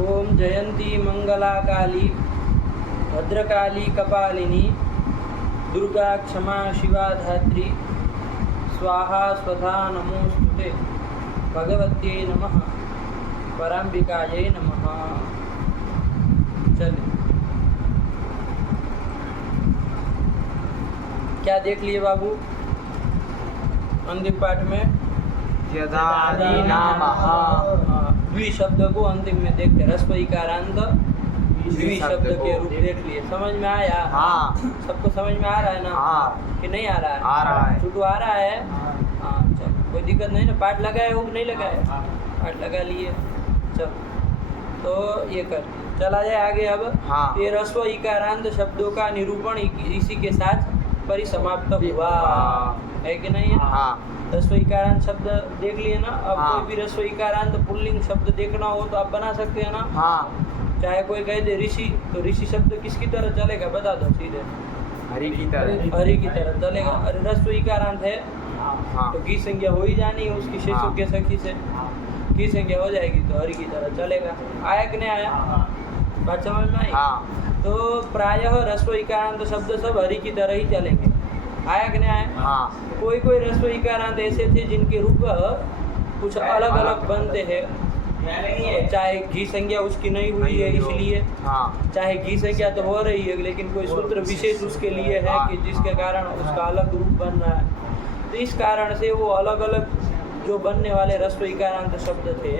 ओम जयंती मंगला काली भद्रकाली कपालिनी दुर्गा क्षमा शिवा धात्री स्वाहा स्वधा नमोस्तुते भगवत्यै नमः पराम्बिकायै नमः। चलिए, क्या देख लिए बाबू अंतिम पाठ में? द्वि शब्द को अंतिम में देख के रस्व इकारांत द्वि शब्द के रूप देख लिए। समझ में आया? हाँ। सबको समझ में आ रहा है ना? हाँ। कि नहीं आ रहा है? आ रहा है। छुटू आ रहा है? हाँ, चल, कोई दिक्कत नहीं ना? पाठ लगाए हो कि नहीं लगाए? पाठ लगा लिए। चल, तो ये कर चला जाए आगे। अब हाँ। ये रस्व इकारांत शब्दों का निरूपण इसी के साथ परिसमाप्त हुआ है कि नहीं? हाँ। रस्व इकारांत शब्द देख लिए ना? अब हाँ। कोई भी रस्व इकारांत पुल्लिंग शब्द देखना हो तो आप बना सकते हैं ना? हाँ। चाहे कोई कह दे ऋषि, तो ऋषि शब्द किसकी तरह चलेगा? बता दो सीधे। हरि की तरह। हरि की तरह चलेगा। अरे रस्व इकारांत है हाँ। तो की संज्ञा हो ही जानी है उसकी, शिशु के सखी से की संज्ञा हो जाएगी तो हरि की तरह चलेगा। आया कि नहीं आया? बात समझ में आई? हाँ। तो प्रायः रस्व इकारांत शब्द सब हरि की तरह ही चलेंगे। आया कि नहीं आया? हाँ। कोई कोई रस्व इकारांत ऐसे थे जिनके रूप कुछ अलग अलग बनते हैं, चाहे घी संज्ञा उसकी नहीं हुई है इसलिए, हाँ। चाहे घी संज्ञा तो हो रही है लेकिन कोई सूत्र विशेष उसके लिए है कि जिसके कारण उसका अलग रूप बन रहा है। तो इस कारण से वो अलग अलग जो बनने वाले रस्व इकारांत शब्द थे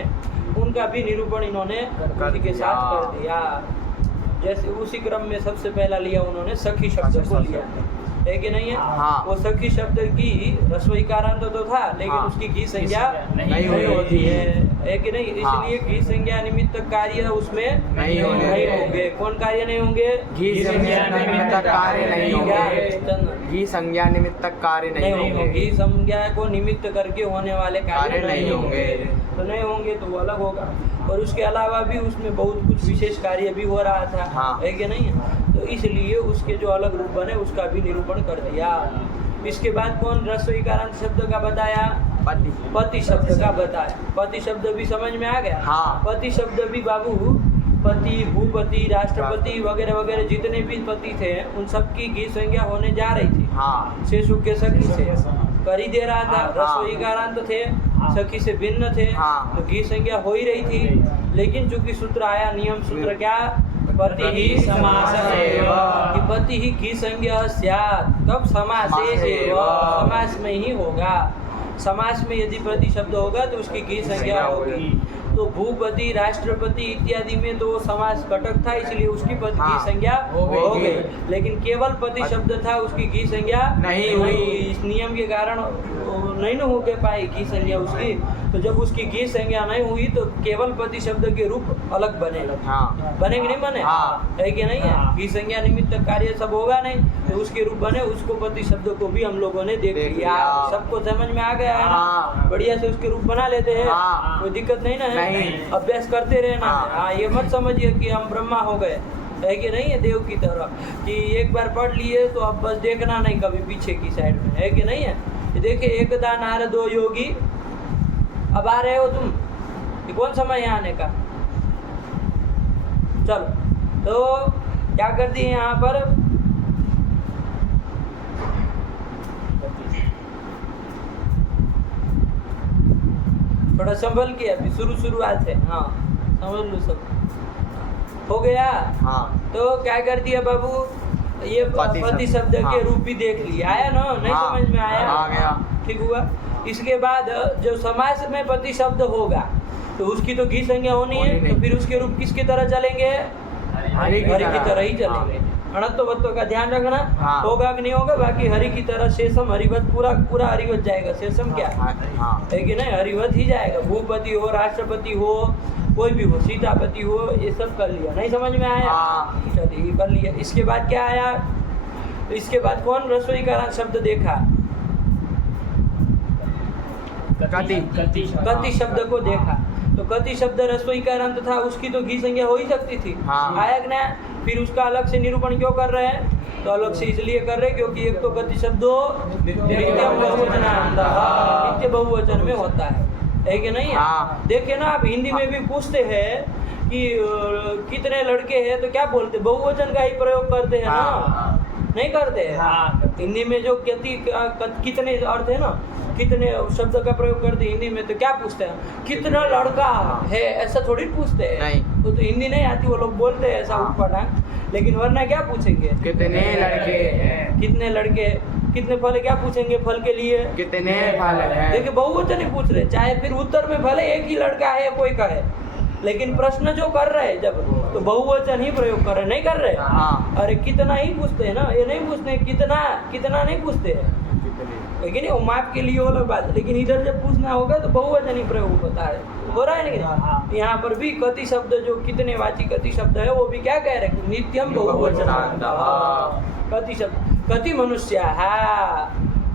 उनका भी निरूपण इन्होंने उसी के साथ कर दिया। जैसे उसी क्रम में सबसे पहला लिया उन्होंने सखी शब्द को लिया है कि नहीं है? हाँ। वो सखी शब्द की रस्व इकारांत तो था लेकिन हाँ। उसकी घी संज्ञा नहीं होती है कि नहीं? इसलिए घी संज्ञा निमित्त कार्य उसमें नहीं होंगे। कौन कार्य नहीं होंगे? घी संज्ञा निमित्त कार्य नहीं होंगे। घी संज्ञा निमित्त कार्य नहीं होंगे। घी संज्ञा को निमित्त करके होने वाले कार्य नहीं होंगे। तो नहीं होंगे तो वो अलग होगा। और उसके अलावा भी उसमें बहुत कुछ विशेष कार्य भी हो रहा था। हाँ। है कि नहीं? तो इसलिए उसके जो अलग रूप बने उसका भी निरूपण कर दिया। इसके बाद कौन रस्व इकारांत शब्द का बताया? पति शब्द का बताया। पति शब्द भी समझ में आ गया? हाँ। पति शब्द भी बाबू पति, भूपति, राष्ट्रपति वगैरह वगैरह जितने भी पति थे उन सब की घी संज्ञा होने जा रही थी। हाँ। शेषु के सखी से कर ही दे रहा था। हाँ। रस्व इकारांत थे, सखी से भिन्न थे। हाँ। तो घी संज्ञा हो ही रही थी लेकिन चूंकि सूत्र आया, नियम सूत्र क्या? पति ही समासेव, कि पति ही घी संज्ञा स्यात्। कब? समासेव, समास में ही होगा। समास में यदि प्रति शब्द होगा तो उसकी घी संज्ञा होगी। तो भूपति, राष्ट्रपति इत्यादि में तो समास घटक था इसलिए उसकी पति की संज्ञा हो गई। लेकिन केवल पति शब्द था उसकी घी संज्ञा नहीं हुई। इस नियम के कारण नहीं न हो के पाई घी संज्ञा उसकी। तो जब उसकी घी संज्ञा नहीं हुई तो केवल पति शब्द के रूप अलग बनेगा। हाँ। बनेंगे नहीं बने? हाँ। है कि नहीं है? घी संज्ञा निमित्त कार्य सब होगा नहीं तो उसके रूप बने। उसको पति शब्द को भी हम लोगों ने देख लिया। सबको समझ में आ गया है ना? हाँ। बढ़िया से उसके रूप बना लेते हैं। हाँ। कोई दिक्कत नहीं ना है? नहीं। अभ्यास करते रहना। हाँ, ये मत समझिए कि हम ब्रह्मा हो गए, है कि नहीं है? देव की तरह कि एक बार पढ़ लिए तो अब बस देखना नहीं कभी पीछे की साइड में, है कि नहीं है? देखिए, एकदा नारदो योगी। अब आ रहे हो तुम? ये कौन समय है आने का? चलो, तो क्या कर दिए यहाँ पर? थोड़ा संभल के, अभी शुरुआत है। हाँ, समझ लो सब हो गया। हाँ। तो क्या कर दिया बाबू? ये पति शब्द के रूप भी देख लिया। आया ना? नहीं? समझ में आया? आ गया। ठीक हुआ। इसके बाद जो समास में पति शब्द होगा तो उसकी तो घी संज्ञा होनी है। तो फिर उसके रूप किसकी तरह चलेंगे? हरि की तरह ही चलेंगे। अणत्वत्व का ध्यान रखना। हाँ। होगा कि नहीं होगा? बाकी हरि की तरह शेषम हरिवत, पूरा हरिवत जाएगा। शेषम क्या हाँ। है कि नहीं? हरिवत ही जाएगा। भूपति हो, राष्ट्रपति हो, कोई भी हो, सीतापति हो, ये सब कर लिया। नहीं समझ में आया? हाँ। चलिए, कर लिया। इसके बाद क्या आया? इसके बाद कौन रस्व इकारांत शब्द देखा? कति शब्द को देखा। तो कति शब्द रस्व इकारांत था, उसकी तो घी संज्ञा हो ही सकती थी। हाँ। आया कि ना? फिर उसका अलग से निरूपण क्यों कर रहे हैं? तो अलग से इसलिए कर रहे क्योंकि एक तो गति शब्दों नित्यम बहुवचनान्तः, नित्य बहुवचन में होता है कि नहीं? हाँ। देखिए ना, आप हिंदी में भी पूछते हैं कि कितने लड़के हैं तो क्या बोलते, बहुवचन का ही प्रयोग करते हैं ना, नहीं करते हैं। हिंदी में जो कितने अर्थ है ना, कितने शब्द का प्रयोग करते हैं हिंदी में, तो क्या पूछते हैं, कितना लड़का है, ऐसा थोड़ी पूछते हैं। वो तो हिंदी नहीं आती, वो लोग बोलते हैं ऐसा ऊटपटांग, लेकिन वरना क्या पूछेंगे, कितने लड़के हैं, कितने लड़के, कितने फल, क्या पूछेंगे फल के लिए, कितने फल हैं। देखिए बहुवचन ही पूछ रहे, चाहे फिर उत्तर में भले एक ही लड़का है कोई कहे, लेकिन प्रश्न जो कर रहे हैं जब, तो बहुवचन ही प्रयोग कर रहे, नहीं कर रहे। अरे कितना ही पूछते हैं ना, ये नहीं पूछते कितना नहीं पूछते हैं, लेकिन वो माप के लिए वो अलग बात है, लेकिन इधर जब पूछना होगा तो बहुवचन ही प्रयोग होता है, हो रहा है नहीं। यहाँ पर भी कति शब्द जो कितने वाची कति शब्द है, वो भी क्या कह रहे हैं, नित्यम बहुवचन कति शब्द, कति मनुष्य है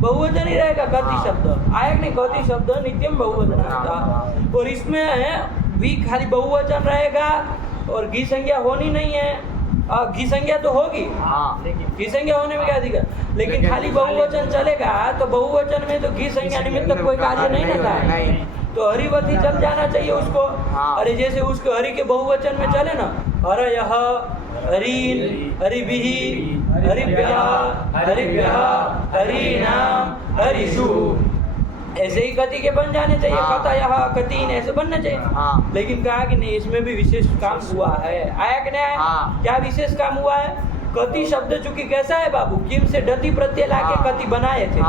बहुवचन ही रहेगा, कति शब्द आया नहीं, कति शब्द नित्यम बहुवचन, और इसमें भी खाली बहुवचन रहेगा और घी संज्ञा होनी नहीं है। घी संज्ञा तो होगी, घी संज्ञा होने में क्या दिक्कत, लेकिन खाली बहुवचन चलेगा तो बहुवचन में तो घी संज्ञा निमित्त कोई कार्य नहीं रहता है, तो हरिवती चल जाना चाहिए उसको। अरे जैसे उसके हरि के बहुवचन में चले ना, हरयः, हरीन, हरिभिः, हरिभ्यः, हरिभ्यः, हरीनाम, हरिषु, ऐसे ही कति के बन जाने चाहिए, कतयः, कतीन ऐसे बनना चाहिए। लेकिन कहा कि नहीं, इसमें भी विशेष काम हुआ है, आया कि नहीं, क्या विशेष काम हुआ है, कति शब्द चूंकि कैसा है बाबू, किम से डति प्रत्यय लाके कति बनाए थे,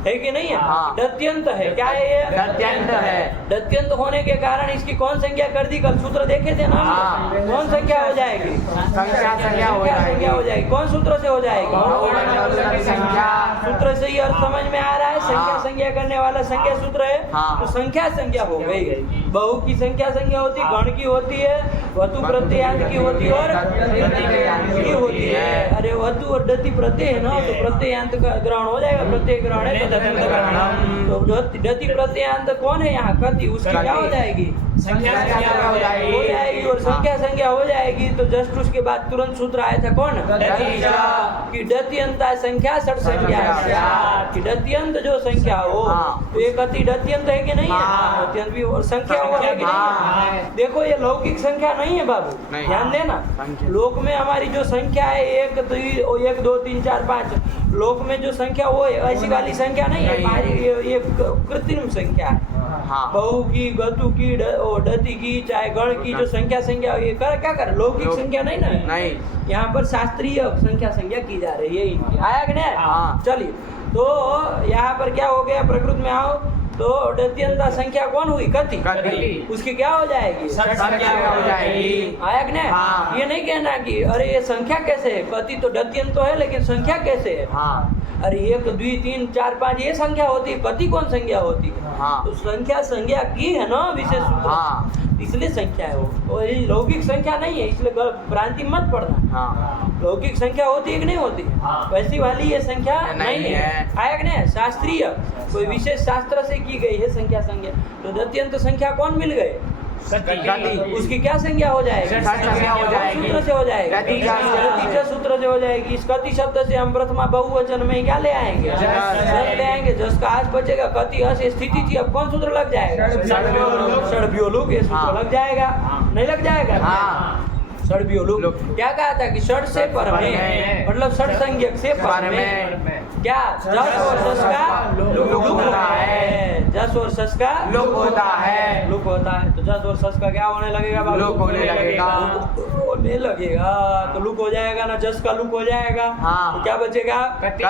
है कि नहीं है, डत्यंत है, क्या है ये, डत्यंत है। डत्यंत होने के कारण इसकी कौन संज्ञा कर दी, कल सूत्र देखे थे ना, कौन संज्ञा हो जाएगी, संज्ञा हो जाएगी, कौन सूत्र से हो जाएगी, सूत्र से ही अर्थ समझ में आ रहा है, संज्ञा करने वाला संज्ञा सूत्र है, तो संज्ञा हो गई। बहु की संज्ञा होती, गण की होती है, वतु प्रत्ययांत की होती है और की होती है। अरे वतु और डति प्रत्यय है ना, तो प्रत्ययांत का ग्रहण हो जाएगा, प्रत्यय ग्रहण है तो डति प्रत्ययांत कौन है यहाँ, कति, उसकी क्या हो जाएगी, संज्ञा हो जाएगी, और संज्ञा हो जाएगी, तो जस्ट उसके बाद तुरंत सूत्र आया था कौन, कि डत्यंत संख्या षट संज्ञा, कि डत्यंत जो संख्या हो, तो ये कति डत्यंत है कि नहीं है, डत्यंत भी और संख्या हुआ है कि नहीं है। देखो ये लौकिक संख्या नहीं है बाबू, ध्यान देना, लोक में हमारी जो संख्या है 1 2 3 4 5, लोक में जो संख्या वो ऐसी वाली संख्या नहीं है, हमारी ये कृत्रिम संख्या है। बहु की, गतु की, डति की, चाहे गण की जो संख्या ये क्या कर, लौकिक संख्या नहीं ना, यहाँ पर शास्त्रीय संख्या की जा रही है इनकी, आया कि नहीं। चलिए, तो यहाँ पर क्या हो गया, प्रकृत में आओ तो डत्यंत संख्या कौन हुई, कति, उसकी क्या हो जाएगी, संज्ञा हो जाएगी, आया कि नहीं। ये नहीं कहना कि अरे ये संख्या कैसे है, कति तो डत्यंत तो है लेकिन संख्या कैसे है, अरे 1 2 3 4 5 ये संख्या होती है, कति कौन संज्ञा होती है, तो संज्ञा की है ना विशेष, इसलिए संख्या है वो, और ये लौकिक संख्या नहीं है, इसलिए भ्रांति मत पड़ना। लौकिक संख्या होती है कि नहीं होती, वैसी वाली ये संख्या नहीं है, आया कि नहीं। शास्त्रीय कोई विशेष शास्त्र से की गई है संख्या, तो दत्यंत संख्या कौन मिल गए, उसकी क्या संज्ञा हो जाएगी, सूत्र से हो जाएगी, सूत्र से हो जाएगी। इस कति शब्द से हम प्रथमा बहुवचन में क्या ले आएंगे, जस ले आएंगे, जस का आज बचेगा, कति हस स्थिति थी, अब कौन सूत्र लग जाएगा, षड्भ्योलुक, ये सूत्र लग जाएगा, नहीं लग जाएगा, षड्भ्योलुक। क्या कहा था कि षड से पर में, मतलब षड संज्ञक से पर में क्या, जस और सस का लुक होता है, जस और सस का लुक होता है, लुक होता है, तो जस और सस का क्या होने लगेगा, लुक होने लगेगा, तो लुक हो जाएगा ना, जस का लुक हो जाएगा, तो क्या बचेगा, कति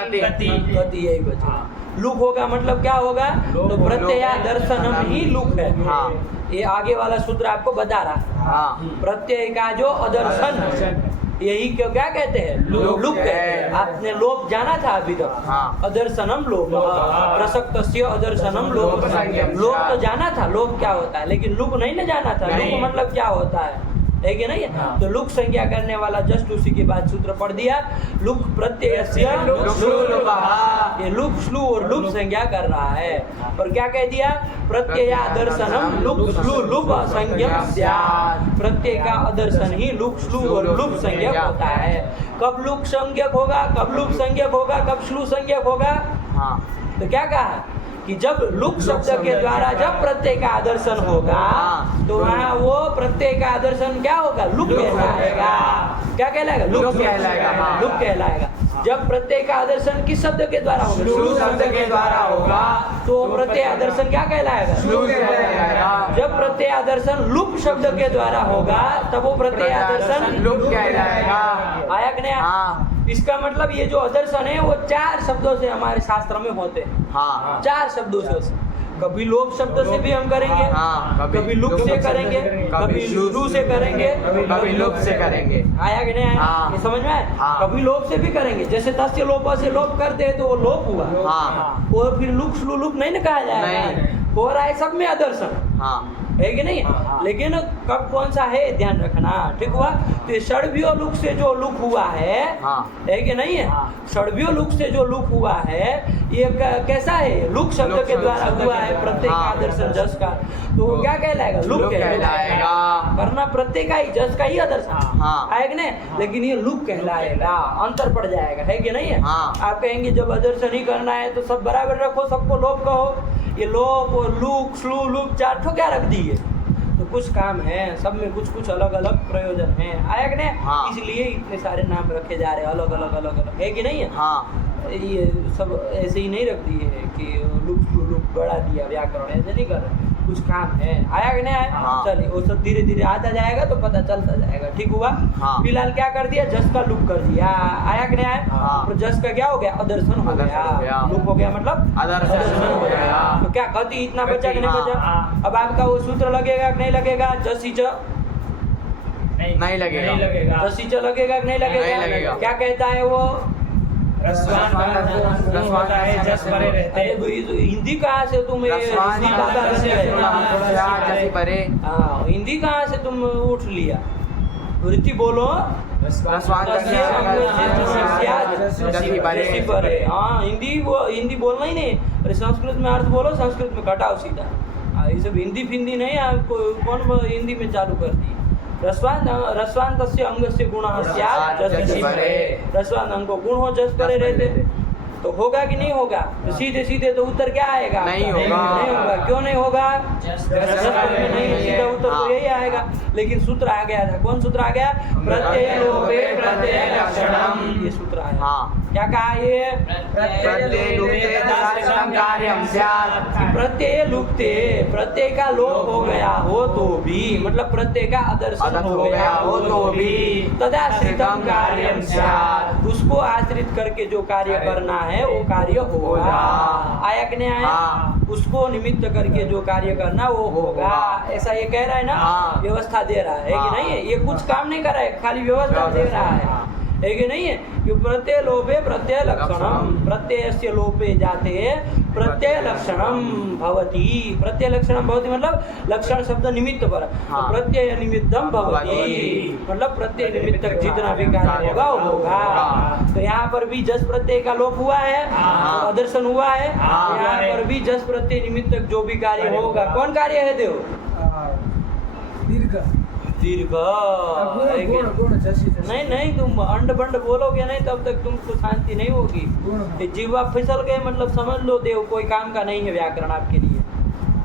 यही बचेगा। लुक होगा मतलब क्या होगा, तो प्रत्यय दर्शनम ही लुक है, ये आगे वाला सूत्र आपको बता रहा है, प्रत्यय का जो अदर्शन, यही क्यों क्या कहते हैं, लुक कहते हैं। आपने लोप जाना था अभी तक, अदर्शनम लोप, प्रसक्तस्य अदर्शनम लोप, लोप तो जाना था, लोप क्या होता है, लेकिन लुक नहीं ना जाना था, लुक मतलब क्या होता है कि नहीं। तो लुक संज्ञा करने वाला जस्ट उसी के बाद सूत्र पढ़ दिया, लुक प्रत्ययस्य, ये लुक श्लू और लुक संज्ञा कर रहा है, और क्या कह दिया, प्रत्यया दर्शनम लुक श्लू लुक संज्ञक स्यात्, प्रत्यय का अदर्शन ही लुक श्लू और लुक संज्ञक होता है। कब लुक संज्ञक होगा, कब लुक संज्ञक होगा, कब श्लू संज्ञक होगा, तो क्या कहा कि जब लुक शब्द के द्वारा जब प्रत्यय का आदर्शन होगा तो वहाँ वो प्रत्यय का आदर्शन क्या होगा? लुक कहलाएगा। क्या कहलाएगा? लुक कहलाएगा, हाँ। लुक कहलाएगा। जब प्रत्यय का आदर्शन किस शब्द के द्वारा होगा? श्लू शब्द के द्वारा होगा तो प्रत्यय आदर्शन क्या कहलाएगा? श्लू कहलाएगा। जब प्रत्यय आदर्शन लुक शब्द के द्वारा होगा तब वो प्रत्यय आदर्शन लुक कहलाएगा। आया कि नहीं? हाँ। इसका मतलब ये जो आदर्शन है वो 4 शब्दों से हमारे शास्त्र में होते हैं। हाँ। 4 शब्दों से। कभी लोक शब्द से भी हम करेंगे, हाँ। कभी लुक से करेंगे, कभी श्लू से करेंगे, कभी लुक से करेंगे। आया कि नहीं आया? हाँ। ये समझ में आया? हाँ। कभी लोप से भी करेंगे, जैसे तस्य लोप से लोप करते हैं तो वो लोप हुआ। हाँ। और फिर लुक श्लू लुक नहीं ना कहा जाएगा। नहीं। हो रहा है सब में आदर्शन, हाँ। है कि नहीं? लेकिन कब कौन सा है ध्यान रखना, ठीक हुआ? तो षड्वियो लुक से जो लुक हुआ है, है कि नहीं है? षड्वियो लुक से जो लुक हुआ है ये कैसा है? लुक शब्द के द्वारा हुआ है प्रत्यय का आदर्शन जस का, तो वो क्या कहलाएगा? लुक कहलाएगा। वरना प्रत्यय का ही जस का ही आदर्शन आएगा नहीं, लेकिन ये लुक कहलाएगा, अंतर पड़ जाएगा, है कि नहीं है? आप कहेंगे जब आदर्शन ही करना है तो सब बराबर रखो, सबको लोप कहो। ये लोप और लुक श्लू लुक 4 ठो क्या रख दिए? तो कुछ काम है, सब में कुछ कुछ अलग अलग प्रयोजन है, आया कि नहीं? इसलिए इतने सारे नाम रखे जा रहे हैं अलग अलग अलग अलग, है कि नहीं है? ये सब ऐसे ही नहीं रख दिए है कि लुक श्लू लुक बढ़ा दिया व्याकरण, ऐसे नहीं कर रहे, कुछ काम है, आया कि नहीं आया? चलिए वो सब धीरे धीरे आता जाएगा तो पता चलता जाएगा, ठीक हुआ? फिलहाल क्या कर दिया? जस का लुक कर दिया, आया कि नहीं आया? तो जस का क्या हो गया? आदर्शन हो गया। लुक हो गया मतलब आदर्शन हो गया। तो क्या कहती इतना बचा कि नहीं बचा? अब आपका वो सूत्र लगेगा कि नहीं लगेगा? जसी च नहीं लगेगा। जसी च लगेगा कि नहीं लगेगा? क्या कहता है वो? होता है जस परे रहते। अरे हिंदी कहाँ से तुम हिंदी कहाँ से तुम उठ लिया? वृत्ति बोलो। हाँ, हिंदी बोलना ही नहीं। अरे संस्कृत में अर्थ बोलो, संस्कृत में घटाओ सीधा। ये सब हिंदी फिंदी नहीं, आपको कौन हिंदी में चालू कर दी? रस्वान्तस्य अंगस्य गुणः स्यात् जसि परे। रस्वांत अंग को गुण हो जस परे रहते तो होगा कि नहीं होगा? तो सीधे सीधे तो उत्तर क्या आएगा? नहीं होगा। नहीं होगा। क्यों नहीं होगा? जस में नहीं, सीधा उत्तर तो यही आएगा। लेकिन सूत्र आ गया था, कौन सूत्र आ गया? प्रत्यय लोपे प्रत्यय लक्षणम, ये सूत्र आया। क्या कहा ये? प्रत्यय लुप्ते तदाश्रितं कार्यं स्यात्। प्रत्यय लुप्ते, प्रत्यय का लोप हो गया हो तो भी, मतलब प्रत्यय का आदर्शन हो गया हो तो भी, तदाश्रितं कार्यं स्यात्, उसको आश्रित करके जो कार्य करना है वो कार्य होगा। आया कि नहीं आया? उसको निमित्त करके जो कार्य करना वो होगा। ऐसा ये कह रहा है ना, व्यवस्था दे रहा है कि नहीं है? ये कुछ काम नहीं कर रहा है, खाली व्यवस्था दे रहा है कि नहीं है? कि प्रत्यय लोपे प्रत्यय लक्षणम, प्रत्ययस्य लोपे जाते प्रत्यय लक्षणम भवति। प्रत्यय लक्षणम भवति मतलब लक्षण शब्द निमित्त पर, तो प्रत्यय निमित्तम भवति मतलब प्रत्यय निमित्त जितना भी कार्य होगा वो होगा। तो यहाँ पर भी जस प्रत्यय का लोप हुआ है, आदर्शन हुआ है। यहाँ पर भी जस प्रत्यय निमित्त जो भी कार्य होगा, कौन कार्य है देव? दीर्घ। नहीं तुम अंड बंड बोलोगे नहीं तब तक तुमको शांति नहीं होगी। जीवा फिसल गए मतलब समझ लो देव कोई काम का नहीं है व्याकरण आपके लिए,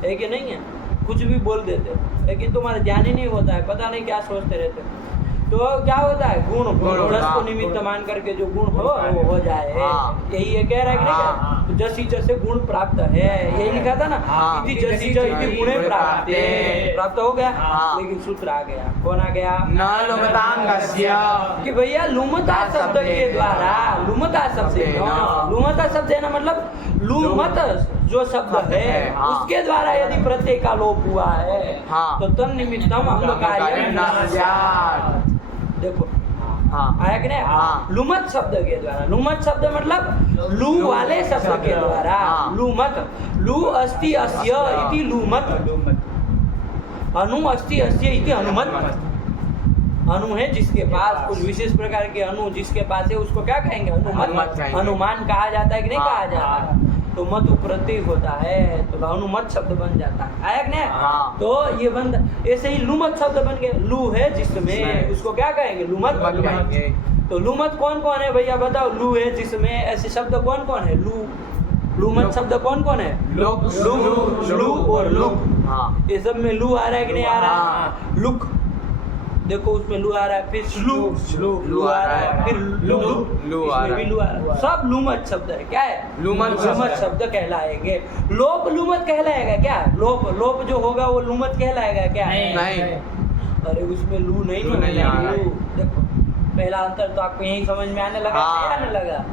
है कि नहीं है? कुछ भी बोल देते हो लेकिन तुम्हारा ध्यान ही नहीं होता है, पता नहीं क्या सोचते रहते हो। तो क्या होता है? गुण जस को निमित्त मान करके जो गुण हो वो हो जाए, यही ये कह रहा है कि नहीं? तो जसी जैसे गुण प्राप्त है, यही लिखा था ना, इति जसी इति गुणे प्राप्त हो गया। लेकिन सूत्र आ गया, कौन आ गया? न लुमतांगस्य, कि भैया लुमता शब्द के द्वारा, लुमता शब्द लुमता शब्द है ना, मतलब लुमत जो शब्द है उसके द्वारा यदि प्रत्यय का लोप हुआ है तो तन निमित्तम अंग कार्य न स्यात्। देखो आया कि नहीं? लुमत शब्द के द्वारा, लुमत शब्द मतलब लू वाले शब्द के द्वारा, लुमत, लू अस्ति अस्य इति लुमत, अनु अस्ति अस्य इति अनुमत। अनु है जिसके पास, कुछ विशेष प्रकार के अनु जिसके पास है उसको क्या कहेंगे? अनुमत। अनुमान कहा जाता है कि नहीं कहा जाता? तो मत प्रत्यय होता है तो अनुमत शब्द बन जाता है। आया कि नहीं? तो ये बंद ऐसे ही लुमत शब्द बन गए। लू है जिसमें, उसको क्या कहेंगे? लुमत बन गए। तो लुमत कौन कौन है भैया बताओ? लू है जिसमें, ऐसे शब्द कौन कौन है? लू लुमत शब्द कौन कौन है? लुक, लुक, लू और लुक। हाँ। ये सब में लू आ रहा है कि नहीं आ रहा? हाँ। लुक, देखो उसमें लू आ रहा है, फिर लू आ रहा है, फिर लू आ रहा इसमें भी लू आ रहा है। सब लुमत शब्द है। क्या है? लुमत शब्द कहलाएंगे। लोप लुमत कहलाएगा क्या? लोप जो होगा वो लुमत कहलाएगा क्या? नहीं। अरे उसमें लू नहीं लू नहीं आ रहा है। देखो पहला अंतर तो आपको यही समझ में आने लगा। हाँ। क्या आने लगा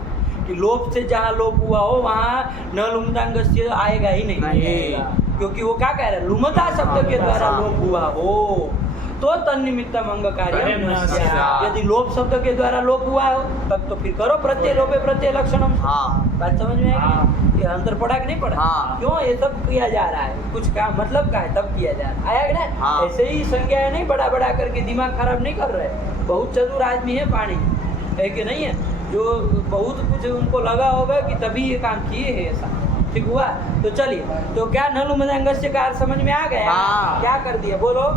कि लोप से जहाँ लोप हुआ हो वहाँ न लुमतांगस्य आएगा ही नहीं। क्योंकि वो क्या कह रहा है? लुमता शब्द के द्वारा लोप हुआ हो तो तन्निमित्तम अंग कार्य। यदि लोप शब्द के द्वारा लोप हुआ हो तब तो फिर करो प्रत्यय लोपे प्रत्यय लक्षणम। हाँ। बात समझ में आएगी? ये अंतर पड़ा कि नहीं पड़ा? हाँ। क्यों ये सब किया जा रहा है? कुछ का मतलब का है तब किया जा रहा है। आया कि नहीं? हाँ। ऐसे ही संज्ञाएं नहीं बड़ा बड़ा करके दिमाग खराब नहीं कर रहे। बहुत चतुर आदमी है पाणी, है कि नहीं है? जो बहुत कुछ उनको लगा होगा कि तभी ये काम किए है। ऐसा ठीक हुआ? तो चलिए, तो क्या न लुमतांगस्य का अर्थ समझ में आ गया? हाँ। क्या कर दिया बोलो?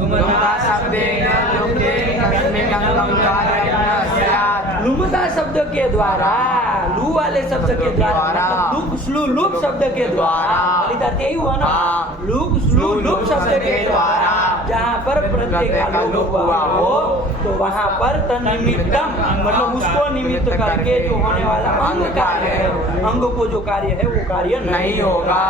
लुमता शब्देन लुके तस्मिन् अंगं कार्यं न स्यात्। लुमता शब्द के द्वारा, लू वाले शब्द के द्वारा, मतलब लुक स्लू लुक शब्द के द्वारा, ललिता यही हुआ ना? हाँ। लुक स्लू लुक शब्द के द्वारा जहाँ पर प्रत्यय का लोप हुआ हो तो वहाँ पर तन्निमित्तम मतलब उसको निमित्त करके जो होने वाला अंग कार्य है, अंग को जो कार्य है वो कार्य नहीं होगा।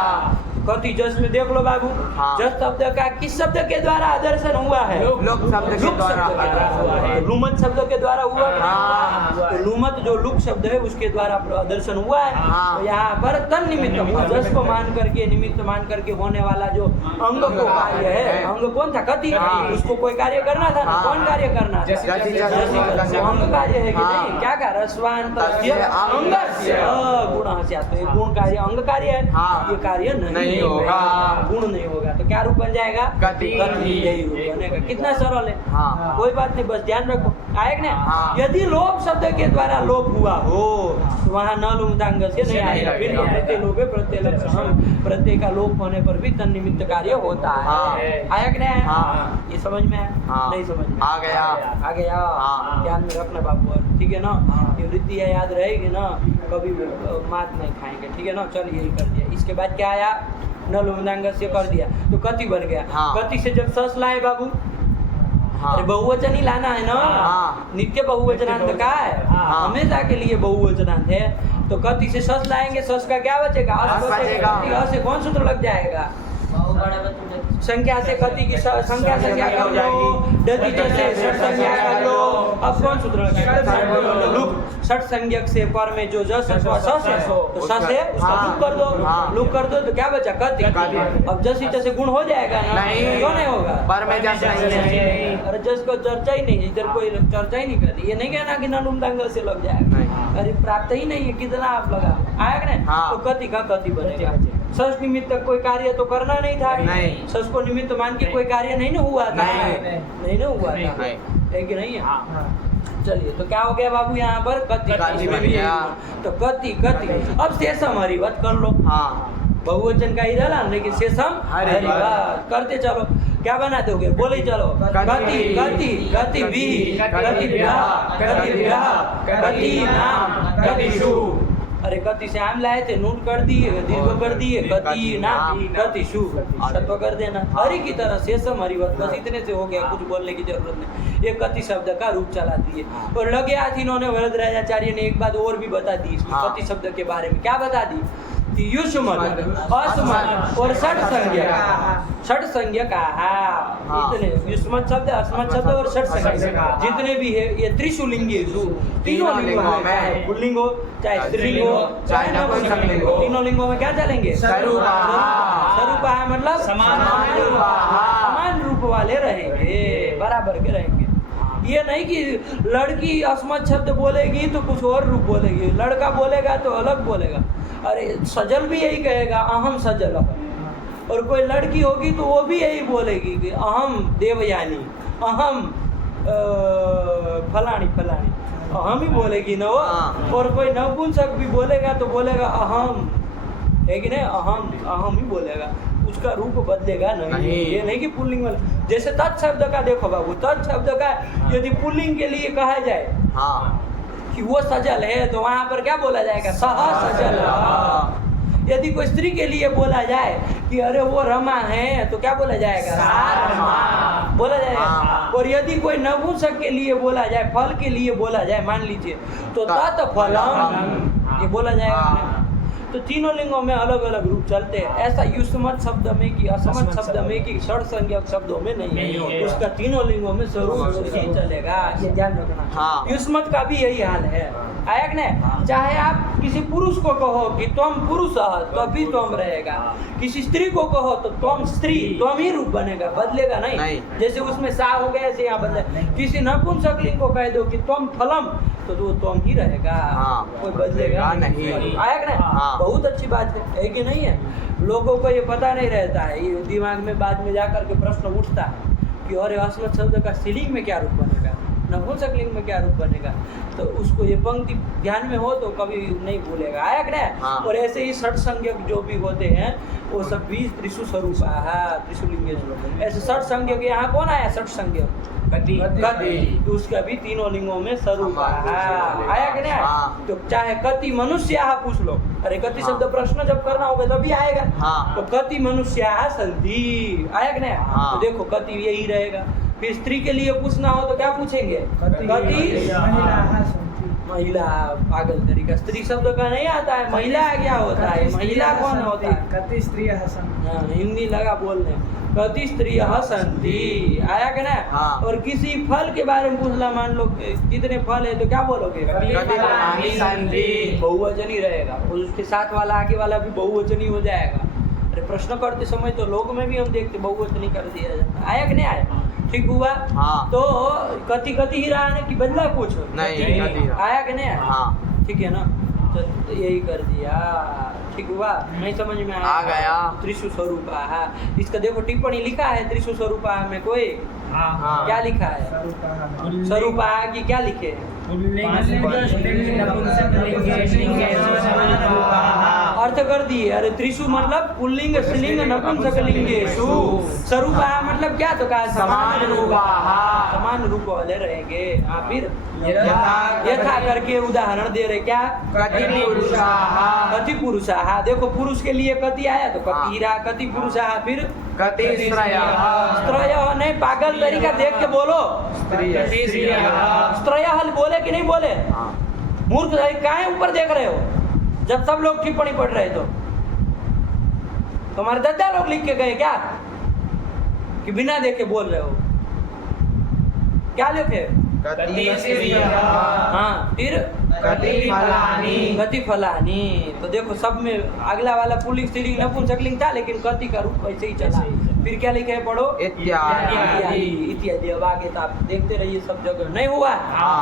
कति जस में देख लो बाबू। हाँ। जस शब्द का किस शब्द के द्वारा आदर्शन हुआ है? लुक शब्द के लुक द्वारा शब्द के द्वारा हुआ है। लुमत शब्द के द्वारा हुआ है। हाँ। तो लुमत जो लुक शब्द है उसके द्वारा दर्शन हुआ है। हाँ। तो यहाँ पर तन निमित्त जस को मान करके निमित्त मान करके होने वाला जो अंग को कार्य है, अंग कौन था? कति। हाँ। उसको कोई कार्य करना था ना? हाँ। कौन कार्य करना था? जसी अंग कार्य है कि हाँ। नहीं? क्या कह रस्वान तस्य अंगस्य गुणस्य, तो ये गुण कार्य अंग कार्य है। हाँ। ये कार्य नहीं होगा। गुण नहीं होगा तो क्या रूप बन जाएगा? गति। यही रूप बनेगा। कितना सरल है। हाँ। कोई बात नहीं, बस ध्यान रखो। आएगा ना? हाँ। यदि लोप शब्द के द्वारा लोप हुआ हो तो वहाँ न लुमतांगस्य नहीं आएगा। फिर नहीं प्रत्यय लोपे प्रत्यय लक्षणम, प्रत्यय का लोप होने पर भी तन्निमित्त कार्य होता है। हाँ। आया कि नहीं? हाँ। ये समझ में आया? हाँ। नहीं समझ में आ गया। आ गया। हाँ। ध्यान में रखना बाबू, और ठीक है ना? ये वृत्ति है, याद रहेगी ना? कभी मात नहीं खाएंगे। ठीक है ना? चल यही कर दिया। इसके बाद क्या आया? न लुमतांगस्य कर दिया तो कति बन गया। हाँ। कति से जब सस लाए बाबू, हाँ। अरे बहुवचन ही लाना है ना? हाँ। नित्य बहुवचनांत का है। हाँ। हमेशा के लिए बहुवचनांत है। तो कति से सस लाएंगे, सस का क्या बचेगा? अस बचेगा। अस से कौन सूत्र लग जाएगा? संख्या से कति की संख्या कर लो, दति से षट संज्ञा कर लो। अब कौन सूत्र लगेगा? लुक षट संज्ञक से पर में जो जस अथवा सस है तो सस है उसका हाँ। लुक कर दो। हाँ। लुक कर दो तो क्या बचा? कति। अब जस इधर से गुण हो जाएगा ना? नहीं। क्यों नहीं होगा? पर में जस नहीं है। अरे जस को चर्चा ही नहीं, इधर कोई चर्चा ही नहीं कर रही। ये नहीं कहना कि न लुमतांग से लग जाएगा। नहीं। अरे प्राप्त ही नहीं है, कितना आप लगा आया कि नहीं? हाँ। तो कति का कति बनेगा। सस निमित्त कोई कार्य तो करना नहीं था। नहीं। सस को निमित्त मान के कोई कार्य नहीं ना हुआ था। नहीं। ना हुआ था। नहीं। है कि नहीं है? चलिए, तो क्या हो गया बाबू यहाँ पर? कति। कति बन गया। तो कति कति। अब शेषम हरिवत कर लो। हाँ। बहुवचन का ही डाला लेकिन शेषम हरिवत। हरिवत करते चलो। क्या बनाते होगे? बोले ही चलो। गति गति गति भी गति विवाह गति विवाह गति नाम गति शु। अरे गति से आम लाए थे, नून कर दिए, दीर्घ कर दिए, गति नाम गति शु सत्व कर देना। हरि की तरह शेषम हरिवत, बस इतने से हो गया, कुछ बोलने की जरूरत नहीं। ये कति शब्द का रूप चला दिए। और लगे हाथ इन्होंने वरदराजाचार्य ने एक बात और भी बता दी इसमें कति शब्द के बारे में। क्या बता दी? युष्मद, अस्मद और षट संज्ञा का इतने युष्मद शब्द, अस्मद शब्द और षट संज्ञा जितने भी है ये त्रिशुलिंगी तीनों लिंगों में, चाहे पुल्लिंग हो चाहे स्त्रीलिंग हो चाहे नपुंसकलिंग हो, तीनों लिंगों में क्या चलेंगे? स्वरूपा मतलब समान रूप वाले रहेंगे, बराबर के रहेंगे। ये नहीं कि लड़की अस्मद शब्द बोलेगी तो कुछ और रूप बोलेगी, लड़का बोलेगा तो अलग बोलेगा। अरे सजल भी यही कहेगा अहम सजल, और कोई लड़की होगी तो वो भी यही बोलेगी कि अहम देवयानी, अहम फलानी फलानी, अहम ही बोलेगी ना वो। और कोई नपुंसक भी बोलेगा तो बोलेगा अहम, है कि नहीं? अहम ही बोलेगा, उसका रूप बदलेगा नहीं। ये नहीं कि पुल्लिंग वाला, जैसे तत् शब्द का देखो बाबू, तत् शब्द का यदि पुल्लिंग के लिए कहा जाए कि वो सजल है तो वहां पर क्या बोला जाएगा? सह सजल। यदि कोई स्त्री के लिए बोला जाए कि अरे वो रमा है तो क्या बोला जाएगा? सारमा बोला जाएगा। और यदि कोई नपुंसक के लिए बोला जाए, फल के लिए बोला जाए, मान लीजिए तो तत्फलम ये बोला जाएगा। तो तीनों लिंगों में अलग अलग रूप चलते हैं। ऐसा युष्मत शब्द में कि असमत शब्द में कि षड संज्ञक शब्दों में नहीं है। उसका तीनों लिंगों में स्वरूप ही चलेगा, ये ध्यान रखना। युष्मत का भी यही हाल है। आयक ने चाहे आप किसी पुरुष को कहो कि तुम पुरुष तो भी तुम रहेगा, किसी स्त्री को कहो तो तुम स्त्री, तुम ही रूप बनेगा, बदलेगा नहीं। जैसे उसमें सा हो गया ऐसे यहाँ बदले। किसी नपुंसक लिंग को कह दो कि तुम फलम तो वो तुम ही रहेगा, कोई बदलेगा नहीं। आयक ने बहुत अच्छी बात है कि नहीं है? लोगों को ये पता नहीं रहता है, ये दिमाग में बाद में जाकर के प्रश्न उठता है कि अरे अस्मत् शब्द का स्त्रीलिंग में क्या रूप बनेगा, नपुंसक लिंग में क्या रूप बनेगा। तो उसको ये पंक्ति ध्यान में हो तो कभी नहीं भूलेगा। आया कि नहीं? और ऐसे ही षट संज्ञक जो भी होते हैं वो सब भी त्रिशु स्वरूप त्रिशुलिंग। ऐसे षट संज्ञक यहाँ कौन आया? षट संज्ञक गति, तो उसका भी तीनों लिंगों में स्वरूप आया कि नहीं? तो चाहे कति मनुष्य पूछ लो, अरे कति शब्द प्रश्न जब करना होगा तभी आएगा। तो कति मनुष्य संधि आया कि नहीं? तो देखो कति यही रहेगा। फिर स्त्री के लिए पूछना हो तो क्या पूछेंगे? कति महिला। पागल तरीका, स्त्री शब्द का नहीं आता है, महिला क्या होता है? महिला कौन होता है? कति स्त्री हिंदी लगा बोलने, कति स्त्री संति आया कि ना? और किसी फल के बारे में पूछना, मान लो कितने फल है तो क्या बोलोगे? बहुवचन ही रहेगा, और उसके साथ वाला आगे वाला भी बहुवचन ही हो जाएगा। अरे प्रश्न करते समय तो लोग में भी हम देखते बहुवचन ही कर दिया जाता। आया कि नहीं आया? ठीक हुआ। तो कति कति ही रहा ना कि बदला कुछ नहीं, आया कि नहीं? ठीक है ना? तो यही कर दिया, ठीक हुआ। नहीं समझ में आ गया। त्रिशु स्वरूप इसका देखो टिप्पणी लिखा है त्रिशु स्वरूप में कोई क्या लिखा है? स्वरूप की क्या लिखे? अर्थ कर दिए। अरे त्रिशु मतलब पुल्लिंग स्त्रीलिंग नपुंसकलिंगेषु। स्वरूप मतलब क्या? तो कहा समान रूप, समान रूप वाले रहेंगे। फिर यथा करके उदाहरण दे रहे क्या? कति पुरुषाः। देखो पुरुष के लिए कति आया तो कति रहा, कति पुरुषाः, फिर कति स्त्रयः। नहीं पागल तरीका देख के बोलो, स्त्रयः बोले कि नहीं बोले? मूर्ख काहे ऊपर देख रहे हो? जब सब लोग टिप्पणी पढ़ रहे तो तुम्हारे दादा लोग लिख के गए क्या कि बिना देखे बोल रहे हो? क्या लिखे? हाँ, फिर कति फलानी। तो देखो सब में अगला वाला पुल्लिंग स्त्रीलिंग नपुंसकलिंग था, लेकिन कति का रूप वैसे ही चला। फिर क्या लिखे है? पढ़ो इत्यादि। अब आगे तो आप देखते रहिए, सब जगह नहीं हुआ।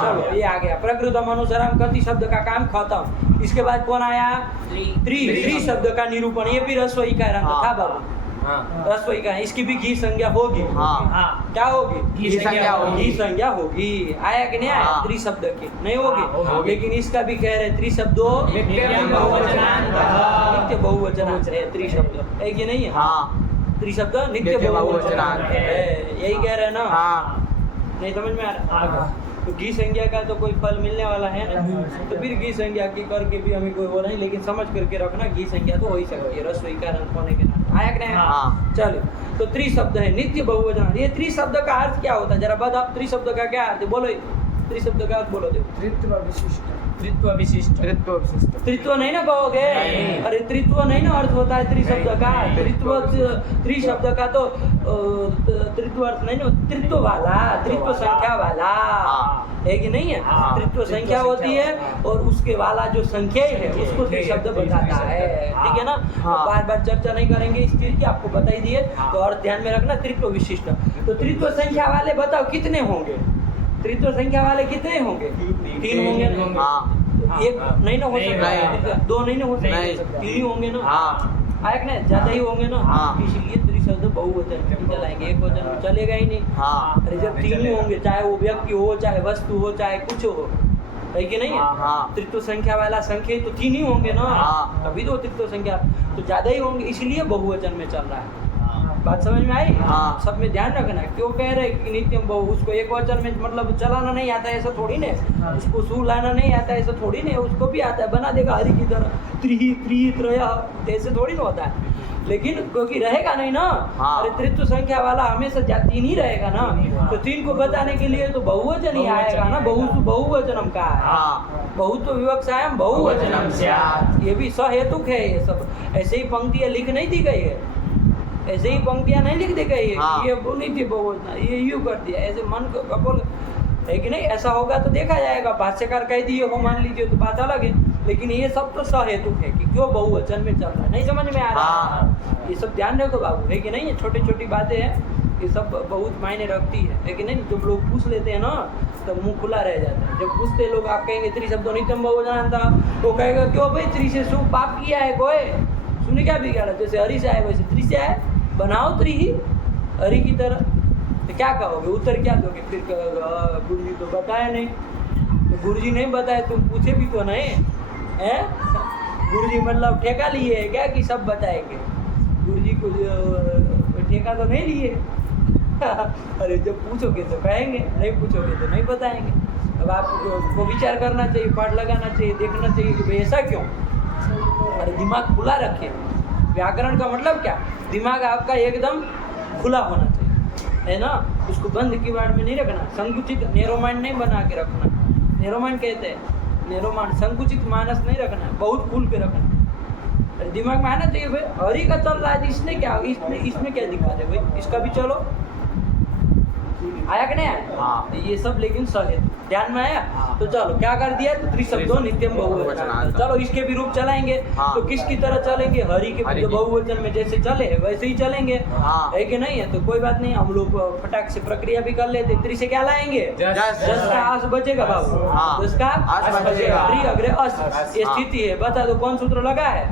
चलो ये आ गया। प्रकृतम अनुसारम कति शब्द का काम खत्म। इसके बाद कौन आया? त्रि शब्द का निरूपण। ये भी रसोई का रंग था बाबू, रसोई का। इसकी भी घी संज्ञा होगी। क्या होगी? घी संज्ञा होगी। घी संज्ञा होगी। आया कि नहीं आया? त्रि शब्द की नहीं होगी, लेकिन इसका भी कह रहे त्रि शब्दो नित्य बहुवचनांत है। त्रि शब्द है कि नहीं है? त्रि शब्द नित्य बहुवचनांत है, यही कह रहे ना? नहीं समझ में आ रहा? तो घी संज्ञा का तो कोई फल मिलने वाला है ना, तो फिर घी संज्ञा की करके भी हमें कोई वो नहीं, लेकिन समझ करके रखना घी संज्ञा तो हो ही सकती है रसोई का रंग होने के नाते। आया कि नहीं? चलो, तो त्रि शब्द है नित्य बहुवचन। ये त्रि शब्द का अर्थ क्या होता है? जरा बताओ, त्रि शब्द का क्या अर्थ है? बोलो, त्रि शब्द का अर्थ बोलो। देखो, त्रित्व विशिष्ट। त्रित्व नहीं ना कहोगे? अरे त्रित्व नहीं ना अर्थ होता है त्रि शब्द का। त्रि शब्द का तो त्रित्व अर्थ नहीं ना, त्रित्व वाला, त्रित्व संख्या वाला है कि नहीं है? त्रित्व संख्या होती है और उसके वाला जो संख्या है उसको त्रि शब्द बताता है। ठीक है ना? बार बार चर्चा नहीं करेंगे इस चीज की, आपको बता ही दिए। तो और ध्यान में रखना, त्रित्व विशिष्ट। तो त्रित्व संख्या वाले बताओ कितने होंगे? त्रित्व संख्या वाले कितने होंगे? 3 होंगे ना? एक नहीं ना हो सकता, 2 नहीं ना हो सकता, 3 ही होंगे ना? आया कि नहीं? ज्यादा ही होंगे ना? इसीलिए त्रि शब्द बहुवचन में चलाएंगे, एक वचन में चलेगा ही नहीं। अरे जब 3 ही होंगे, चाहे वो व्यक्ति हो, चाहे वस्तु हो, चाहे कुछ हो, है कि नहीं है? त्रित्व संख्या वाला संख्या तो 3 ही होंगे ना, तभी तो त्रित्व संख्या तो ज्यादा ही होंगे, इसीलिए बहुवचन में चल रहा है। बात समझ में आई? हाँ। सब में ध्यान रखना है। क्यों कह रहे हैं कि नित्यम बहु, उसको एक वचन में मतलब चलाना नहीं आता ऐसा थोड़ी नहीं, उसको सू लाना नहीं आता ऐसा थोड़ी नहीं, उसको भी आता है, बना देगा हरि की तरह त्रि त्रय, ऐसे थोड़ी ना होता है। लेकिन क्योंकि रहेगा नहीं ना, हाँ। अरे तृतीय संख्या वाला हमेशा तीन ही रहेगा ना, तो तीन को बताने के लिए तो बहुवचन ही आएगा ना, बहुवचनम का है। हाँ। बहुत तो विवक्षायाम बहुवचनम स्यात्, ये भी सहेतुक है। ये सब ऐसे ही पंक्तियां लिख नहीं दी गई है, ऐसे ही पंक्तियां नहीं लिख दी गई है हाँ। ये नहीं थी बहुवचन, ये यूं कर दिया, ऐसे मन को कपोल है कि नहीं। ऐसा होगा तो देखा जाएगा, भाष्यकार कह दिए हो मान लीजिए तो बात अलग है, लेकिन ये सब तो सहेतुक है कि क्यों बहुवचन में चल रहा है, नहीं समझ में आ रहा हाँ। ये सब ध्यान रखो बाबू, है कि नहीं। ये छोटी छोटी बातें हैं, ये सब बहुत मायने रखती है, लेकिन नहीं जब लोग पूछ लेते हैं ना तो मुंह खुला रह जाता है। जब पूछते लोग, आप कहेंगे त्रिशब्दो नित्यम बहुवचन था, वो कहेगा क्यों भाई त्रि से शुभ पाप किया है कोई, सुने क्या बिगाड़ा, जैसे हरि से आए वैसे त्रि से आए, बनाओ त्रि ही हरि की तरह, तो क्या कहोगे, उत्तर क्या दोगे? फिर कहोगे गुरु जी तो बताया नहीं, तो गुरु जी नहीं बताए तुम पूछे भी तो नहीं हैं? गुरु जी मतलब ठेका लिए है क्या कि सब बताएंगे? गुरु जी को ठेका तो नहीं लिए अरे जब पूछोगे तो कहेंगे, नहीं पूछोगे तो नहीं बताएंगे। अब आपको विचार करना चाहिए, पाठ लगाना चाहिए, देखना चाहिए कि भाई ऐसा क्यों। अरे दिमाग खुला रखे, व्याकरण का मतलब क्या, दिमाग आपका एकदम खुला होना चाहिए, है ना, उसको बंद किवाड़ में नहीं रखना, संकुचित नैरो माइंड नहीं बना के रखना। नैरो माइंड कहते हैं, नैरो माइंड, संकुचित मानस नहीं रखना है, बहुत खुल के रखना। अरे दिमाग में आना चाहिए भाई, हरि का चल रहा है, इसने क्या, इसमें क्या दिक्कत है भाई, इसका भी चलो, आया कि नहीं आया? हाँ। ये सब लेकिन सहेतु, ध्यान में आया? हाँ। तो चलो क्या कर दिया, तो त्रिशब्दो नित्यम बहुवचन, चलो इसके भी रूप चलाएंगे। हाँ। तो किसकी तरह चलेंगे, हरि के हरि की। बहुवचन में जैसे चले वैसे ही चलेंगे, हाँ। है कि नहीं है? तो कोई बात नहीं, हम लोग फटाक से प्रक्रिया भी कर लेते। त्रि से क्या लाएंगे, जस। 10 का आस बचेगा बाबू, हाँ। 10 का आस आस बचेगा। त्रि अग्रे अस, ये हाँ। स्थिति है। बता दो कौन सूत्र लगा है,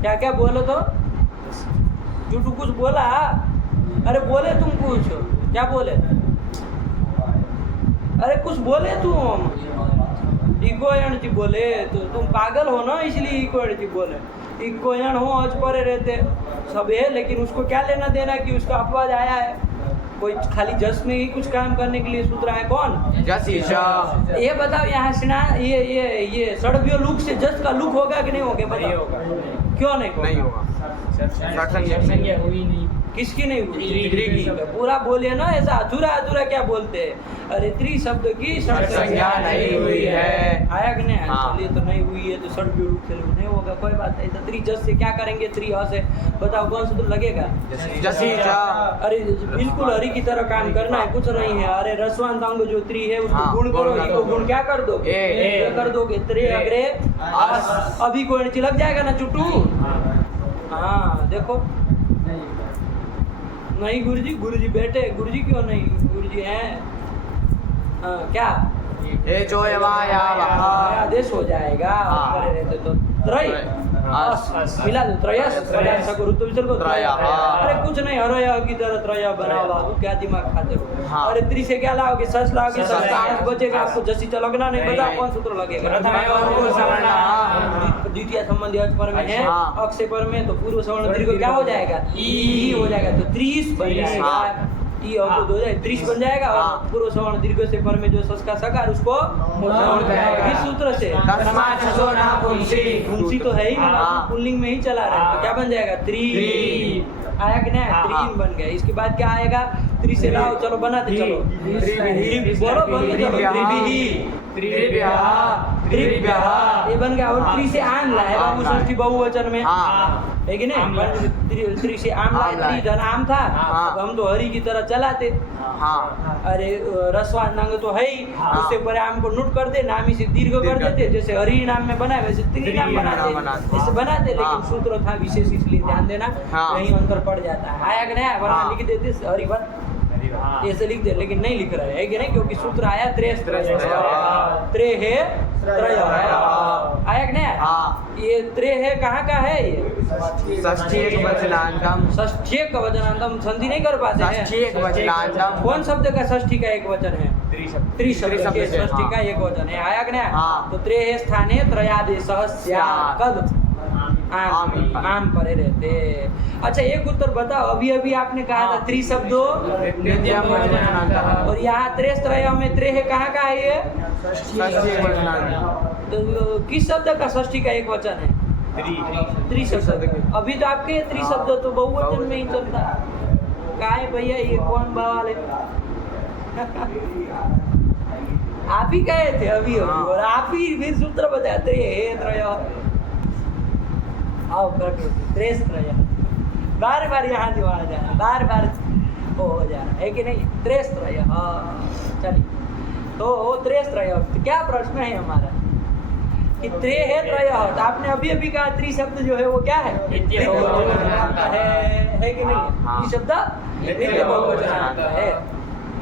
क्या क्या बोलो तो, झूठू कुछ बोला, अरे बोले तुम कुछ, क्या बोले, अरे कुछ बोले तुम, इकोयण जी बोले, तो तुम पागल हो ना, इसलिए इकोयण जी बोले। इकोयण हो आज परे रहते सब है, लेकिन उसको क्या लेना देना कि उसका अपवाद आया है, कोई खाली जस में ही कुछ काम करने के लिए सूत्र है कौन, जस ईशा। ये बताओ यहाँ स्नान, ये सड़व्य लुक से जस का लुक होगा कि नहीं होगा, नहीं बताओ होगा। क्यों नहीं होगा? नहीं होगा। संज्ञा हुई नहीं। किसकी नहीं हुई, त्रि की। पूरा बोलिए ना, ऐसा अधूरा अधूरा क्या बोलते हैं। अरे त्रि शब्द की षट संज्ञा नहीं हुई है। आया कि नहीं आया? हाँ। चलिए तो नहीं हुई है तो षट भी रूप से नहीं होगा, कोई बात नहीं। तो त्रि जस से क्या करेंगे, त्रि अ से बताओ कौन सूत्र लगेगा, जस ईशा। अरे बिल्कुल हरि की तरह काम करना है, कुछ नहीं है। अरे रसवान अंग जो त्रि है उसको हाँ, गुण करो, गुण इसको करो। गुण क्या कर दो, ए। कर दोगे, त्रि अग्रे अस। अभी कोई लग जाएगा ना चुटू। हाँ देखो, नहीं गुरुजी बैठे, गुरुजी क्यों नहीं, गुरुजी हैं। क्या ए जो यवाया वहा। आदेश हो जाएगा, हाँ। करे रहते तो त्रय अस। मिला दो, त्रयस त्रयस को ऋतु विसर्ग को त्रय, हाँ। अरे कुछ नहीं, हरय की तरह त्रय बनाओ बाबू, क्या दिमाग खाते हो। हाँ। अरे त्रि से क्या लाओगे, सस लाओगे, सस सस का लाओगे। आठ बचेगा आपको, जसी तो लगना नहीं, नहीं, बताओ नहीं। कौन सूत्र लगेगा। प्रथम सवर्ण। द्वितीय संबंधी अच पर में है, हाँ। अक्ष पर में, तो पूर्व सवर्ण दीर्घ क्या हो जाएगा, ई हो जाएगा, तो 30 बन जाएगा। हाँ। ई अवरोध हो जाए 30 बन जाएगा, और हाँ। पूर्व सवर्ण दीर्घ से पर में जो सस का सकार उसको मोड़ जाएगा। किस सूत्र से, तस्मात् छसो न पुंसी। पुंसी तो है ही नहीं, हाँ। पुल्लिंग में ही चला रहे हैं, तो क्या बन जाएगा, त्रि आया कि नहीं, हाँ। त्रीन बन गया। इसके बाद क्या आएगा, त्रि से लाओ, चलो बनाते चलो, बोलो बोलो चलो, ये बन गया। और त्रि से आम लाए बाबू, षष्ठी बहुवचन में, हाँ। है कि आम नहीं, त्रि से आम आम लाए, लाए। त्रि धन आम था, हाँ। अब हम तो हरि की तरह चलाते। हाँ। अरे रसवान अंग तो है ही, हाँ। उससे परे आम को नोट कर दे, नामी से दीर्घ कर दीर्घ। देते, जैसे हरि नाम में बनाए वैसे त्रि नाम बनाते, बनाते। जैसे बनाते, लेकिन हाँ। सूत्र था विशेष, इसलिए ध्यान देना, हाँ। कहीं अंतर पड़ जाता है। आया कि नहीं आया, वरना हाँ। लिख देते हरिवर ऐसे लिख दे, लेकिन नहीं लिख रहे है कि नहीं, क्योंकि सूत्र आया त्रे है त्रय आया कि नहीं आया? हाँ। ये त्रे है कहाँ का है, ये षष्ठी एक वचनांतम। षष्ठी का वचनांतम, संधि नहीं कर पाते हैं। षष्ठी एक वचनांतम। कौन शब्द का षष्ठी का एक वचन है, त्रिशब्द त्रिशब्द के से, षष्ठी हाँ। का एक वचन है। आया कि नहीं? हाँ। तो त्रे स्थाने त्रयादेशः स्यात्, कब आम परे रहते। अच्छा एक उत्तर बताओ, अभी अभी आपने कहा था त्रिशब्दो नित्यम वचनांतः। और यहाँ त्रेस्त्रय में त्रेह कहाँ का है ये? षष्ठी वचनांतः। तो किस शब्द का षष्ठी का एक वचन है? त्रिशब्द। अभी तो आपके त्रिशब्द तो बहुवचन में ही चलता है। का है भैया ये कौन बवाल है? आप ही कहे थे अभी और आप ही फिर सूत्र बताते हैं त्रय। आओ त्रेस्त्रय, बार बार यहाँ जो आ जाना, बार बार वो हो जाना है कि नहीं? त्रेस्त्रय, हाँ चलिए। तो त्रेस्त्रय क्या प्रश्न है हमारा कि त्रे है त्रय, तो आपने अभी अभी कहा त्रिशब्द जो है वो क्या है? नित्य बहुवचनांत है कि नहीं? त्रिशब्द नित्य बहुवचनांत है,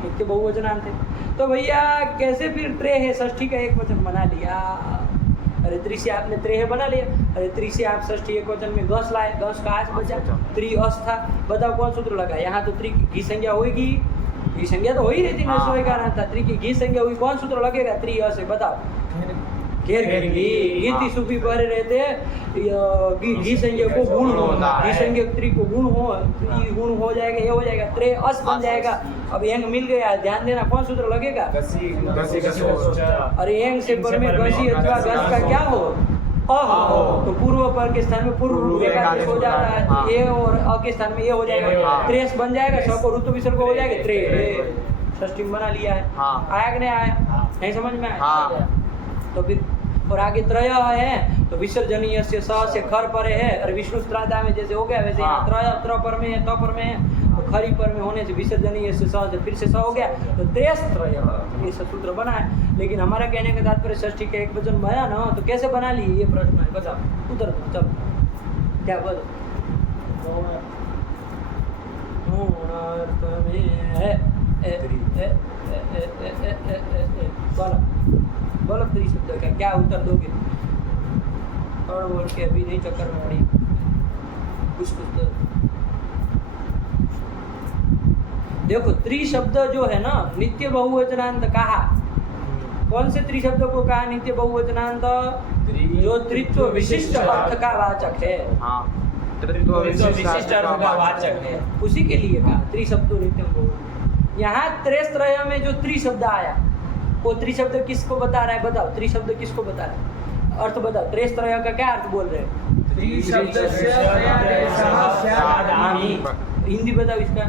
नित्य बहुवचनांत है। तो भैया कैसे फिर त्रे है षष्ठी का एक वचन बना लिया? अरे त्रि से आपने त्रेह बना लिया, अरे त्रि से आप षष्ठी एक वचन में गस लाए, गस का आस बचा, त्रि अस था। बताओ कौन सूत्र लगा? यहाँ तो त्रि की संज्ञा होगी, घी संज्ञा तो हो ही रहती न, का नाम था। त्रि की घी संज्ञा हुई, कौन सूत्र लगेगा? त्रि अस है, बताओ। घेर घी सुपी पर रहते घी संज्ञा को गुण हो, घी संज्ञा त्रि को गुण हो, गुण हो जाएगा, ये हो जाएगा त्रे अस बन जाएगा। अब एंग मिल गया, ध्यान देना कौन सूत्र लगेगा? अरे एंग से पर में गसी अथवा गस का क्या हो? अ तो पूर्व पर के स्थान में पूर्व रूप एकादेश हो जाता है, ए और अ के स्थान में ये हो जाएगा, त्रेस बन जाएगा, स को ऋतु विसर्ग हो जाएगा, त्रे षष्ठी बना लिया है। आया कि नहीं आया? नहीं समझ में आया? तो फिर और आगे त्रय है तो विसर्जनीय से स से खर पर है, और विष्णु श्राद्धा में जैसे हो गया वैसे यहाँ त्रय त्र पर में है, त पर में है, तो खरी पर में होने से विसर्जनीय से स से फिर से स हो गया, तो त्रेस्त्रय ये सूत्र बना है। लेकिन हमारा कहने का तात्पर्य षष्ठी का एक वचन बना ना, तो कैसे बना लिए ये प्रश्न है, बताओ उत्तर चलो क्या बोलो? बोलो त्रिशब्द का क्या उत्तर दोगे? और बोल के अभी नहीं चक्कर में पड़ी कुछ तो देखो। त्रिशब्द जो है ना नित्य बहुवचनांत कहा, कौन से त्रिशब्द को कहा नित्य बहुवचनांत? जो त्रित्व विशिष्ट अर्थ का वाचक है, त्रित्व विशिष्ट अर्थ का वाचक है, उसी के लिए कहा त्रिशब्दो नित्यम बहुवचन। यहाँ त्रेस्त्रय में जो त्रिशब्द आया वो त्रिशब्द किसको बता रहा है? बताओ त्रिशब्द किसको बता रहा है? अर्थ बताओ। त्रेस्त्रय का क्या अर्थ बोल रहे हैं? हिंदी बताओ इसका।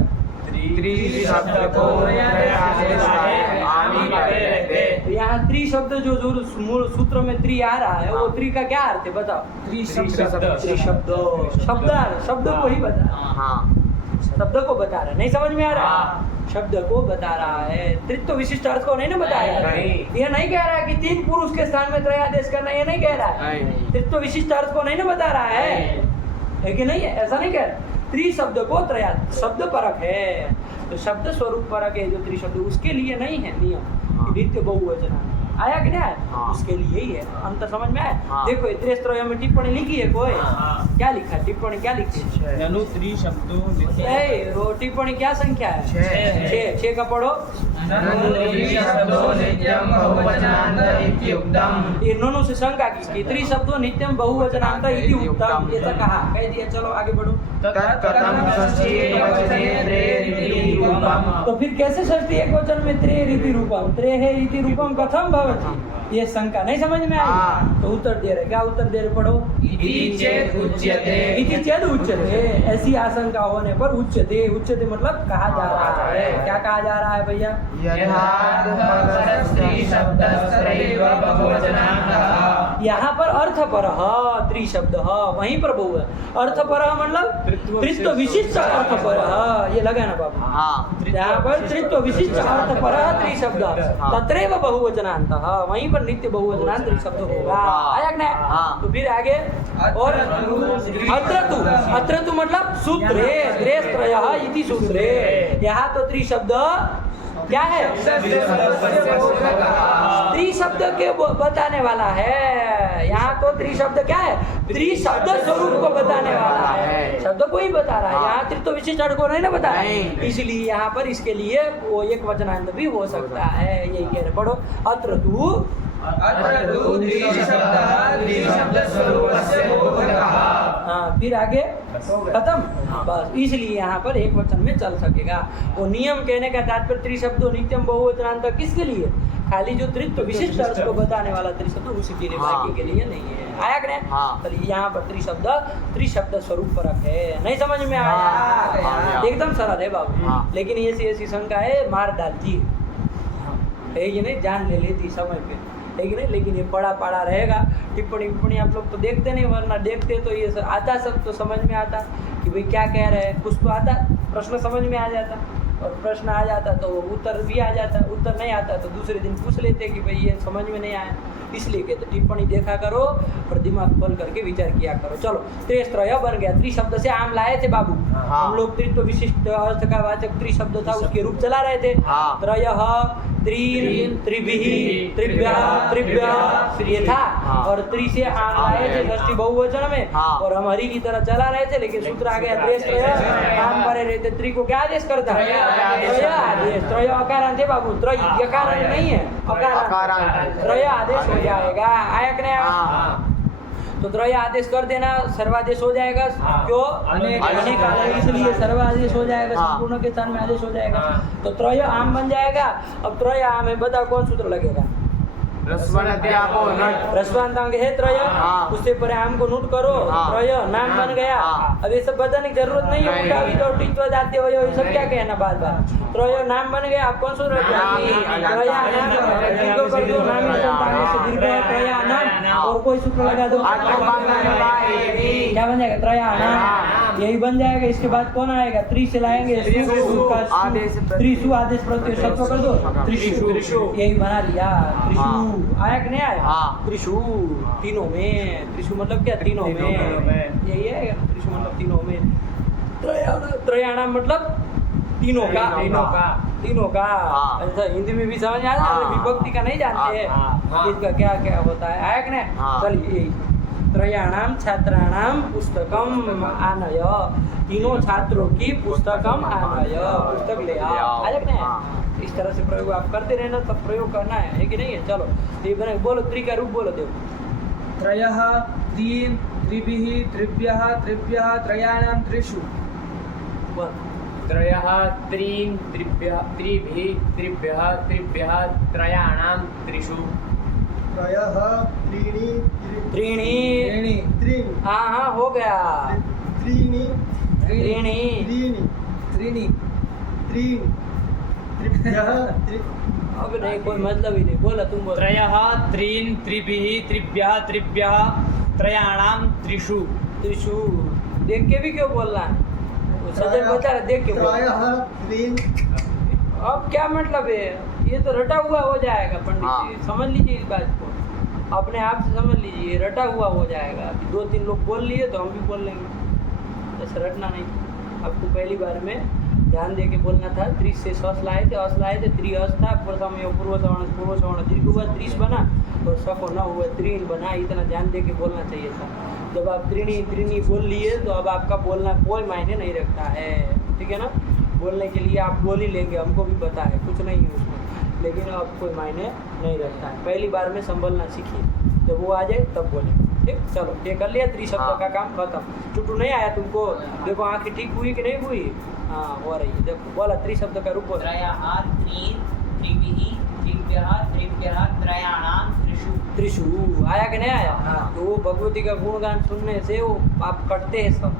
यहाँ त्रिशब्द जो मूल सूत्र में त्रि आ रहा है वो त्रि का क्या अर्थ है? बताओ। त्रिशब्द शब्द को ही बता रहा है, शब्द को बता रहा है, नहीं समझ में आ रहा? शब्द को बता रहा है, त्रित्व विशिष्ट अर्थ को नहीं ना बताया। ये नहीं कह रहा है कि तीन पुरुष के स्थान में त्रयादेश करना, ये नहीं कह रहा है। त्रित्व विशिष्ट अर्थ को नहीं ना बता रहा है कि नहीं है? ऐसा नहीं कह रहा। त्रिशब्द को त्रया शब्द परक है, तो शब्द स्वरूप परक है जो त्रिशब्द, उसके लिए नहीं है नियम नित्य बहुवचन। आया कि नहीं आया? उसके लिए ही है। अंत समझ में आया? देखो त्रेस्त्रय में टिप्पणी लिखी है, कोई क्या लिखा है? टिप्पणी क्या लिखी है? वो टिप्पणी क्या संख्या है? 6 का पढ़ो। ये नोनों से शंका की त्रिशब्दो नित्यम बहुवचनांत इति उत्तम, ऐसा कहा, कह दिया। चलो आगे बढ़ो। तो फिर कैसे षष्ठी एक वचन में त्रे रीति रूपम? त्रे है रीति रूपम कथम भवति? ये शंका नहीं समझ में आई तो उत्तर दे रहे। क्या उत्तर दे रहे? पढ़ो। इति चेद उच्यते, ऐसी आशंका होने पर उच्यते। उच्यते मतलब कहा जा रहा है। क्या कहा जा रहा है भैया? यहाँ पर अर्थ पर त्रिशब्द वहीं पर बहु है। अर्थ पर मतलब त्रित्व विशिष्ट अर्थ पर, ये लगा ना बाबू? यहाँ पर त्रित्व विशिष्ट अर्थ पर त्रिशब्द, तत्रैव बहुवचनांत, वहीं पर नित्य बहुवचनांत त्रिशब्द होगा। आया कि नहीं? तो फिर आगे और अत्रतु मतलब सूत्रे त्रेस्त्रयः इति सूत्रे। यहाँ तो त्रिशब्द क्या है? त्रिशब्द के बताने वाला है। यहाँ तो त्रिशब्द क्या है? त्रिशब्द स्वरूप को बताने वाला है, शब्द को ही बता रहा है। यहाँ त्रित्व विशिष्ट अर्थ को नहीं ना बता रहा, इसलिए यहाँ पर इसके लिए वो एक वचनांत भी हो सकता है। यही कह रहे। पढ़ो। अत्र तु अत्र तु त्रिशब्दः त्रिशब्दस्वरूपस्य बोधकः। हाँ, फिर आगे खत्म। बस इसलिए यहाँ पर एक वचन में चल सकेगा। वो नियम कहने का तात्पर्य त्रिशब्दों नित्यम बहुवचनांत किसके लिए? खाली जो त्रित्व विशिष्ट अर्थ को बताने वाला त्रिशब्द उसी के लिए, बाकी के लिए नहीं है। आया कि नहीं? हाँ। चलिए यहाँ पर त्रिशब्द स्वरूप परक है। नहीं समझ में आया? एकदम सरल है बाबू। हाँ। लेकिन ऐसी शंका है, मार डालती है कि नहीं, जान ले लेती समय पे, है कि नहीं? लेकिन ये पढ़ा पढ़ा रहेगा, टिप्पणी आप लोग तो देखते नहीं, वरना देखते तो ये आता सब तो समझ में आता कि भाई क्या कह रहे हैं, कुछ तो आता, प्रश्न समझ में आ जाता, और प्रश्न आ जाता तो उत्तर भी आ जाता, उत्तर नहीं आता तो दूसरे दिन पूछ लेते कि भाई ये समझ में नहीं आया। इसलिए कहते टिप्पणी देखा करो और दिमाग खोल करके विचार किया करो। चलो, त्रिस्त्रय बन गया। त्रिशब्द से आम लाए थे बाबू, हम लोग त्रित्व विशिष्ट अर्थ का वाचक त्रिशब्द था, उसके रूप चला रहे थे। त्रयः, त्रीन्, त्रिभिः, त्रिभ्यः, त्रिभ्यः ये था, और त्रि से आम लाए थे षष्ठी बहुवचन में, और हम हरि की तरह चला रहे थे। लेकिन सूत्र आ गया त्रिस्त्रय, आम परे रहते, त्रि को क्या आदेश करता है? त्रय आदेश। त्रय अकारांत है बाबू, त्रय यकारांत नहीं है, अकारांत। त्रय आदेश हो जाएगा। आया कि नहीं? तो त्रय आदेश कर देना, सर्वादेश हो जाएगा। क्यों? अनेक आदेश, इसलिए सर्वादेश हो जाएगा, संपूर्ण के स्थान में आदेश हो जाएगा। तो त्रय आम बन जाएगा। अब त्रय आम है, बताओ कौन सूत्र लगेगा? रस्वांतांग है त्रय, उससे परे आम को नोट करो, त्रय नाम बन गया। अब ये सब बताने की जरूरत नहीं है, उठावी तो टित्व जाते हो, ये सब क्या कहना बार बार। त्रय नाम बन गया। आप कौन सूत्र और कोई सूत्र लगा दो, क्या बन जाएगा? त्रयाणाम, यही बन जाएगा। इसके बाद कौन आएगा? त्रि से लाएंगे, त्रिशु आदेश प्रत्यय सत्व कर दो, त्रिशु, यही बना लिया। त्रिशु आया कि नहीं आया? त्रिशु तीनों में, त्रिशु मतलब क्या? तीनों में, यही है त्रिशु मतलब तीनों में। त्रयाणाम मतलब तीनों का। ऐसा हिंदी में भी समझ आ जाए, विभक्ति का नहीं जानते हैं इसका क्या क्या होता है। आया कि नहीं? चलिए, त्रयाणाम छात्राणाम पुस्तकम आनय, तीनों छात्रों की पुस्तकम आनय, पुस्तक ले आओ। आया कि नहीं? इस तरह से प्रयोग आप करते रहना, तब प्रयोग करना है कि नहीं है? चलो ये बने, बोलो त्रि का रूप बोलो। देव त्रयः, त्रीन्, त्रिभिः, त्रिभ्यः, त्रिभ्यः, त्रयाणां, त्रिषु। त्रयः, त्रीन्, त्रिभ्यः, त्रिभिः, त्रिभ्यः, त्रिभ्यः, त्रयाणां, त्रिषु। त्रयः, त्रीणि, हाँ हो गया। त्रीणि, त्रिभ्यः, अब नहीं, कोई मतलब ही नहीं, बोला तुम बोलो। त्रयः, त्रीन्, त्रिभिः, त्रिभ्यः, त्रिभ्यः, त्रयाणां, त्रिषु। त्रिशु देख के भी क्यों बोलना है? सजन बता रहे, देख के बोल। अब क्या मतलब है? ये तो रटा हुआ हो जाएगा पंडित जी, समझ लीजिए इस बात को, अपने आप से समझ लीजिए, रटा हुआ हो जाएगा। अभी 2-3 लोग बोल लिए तो हम भी बोल लेंगे, ऐसे रटना नहीं। आपको पहली बार में ध्यान दे के बोलना था। त्रिश से सस लाए थे, त्रि अस था, प्रथम पूर्व सवर्ण दीर्घ हुआ, त्रिश बना, और सको न हुआ, त्रीण बना। इतना ध्यान दे के बोलना चाहिए था। जब आप त्रिणी बोल लिए तो अब आपका बोलना कोई मायने नहीं रखता है, ठीक है ना? बोलने के लिए आप बोल ही लेंगे, हमको भी पता है, कुछ नहीं है उसमें, लेकिन अब कोई मायने नहीं रखता है। पहली बार में संभलना सीखिए, जब वो आ जाए तब बोले, ठीक? चलो ये कर लिया, त्रिशब्द का काम खत्म। टुटू नहीं आया तुमको? देखो आँखें ठीक हुई कि नहीं हुई? हाँ हो रही है। देखो बोला त्रिशब्द का रूप बोला। त्रिशु आया कि नहीं आया? तो वो भगवती का गुणगान सुनने से वो पाप कटते हैं, सब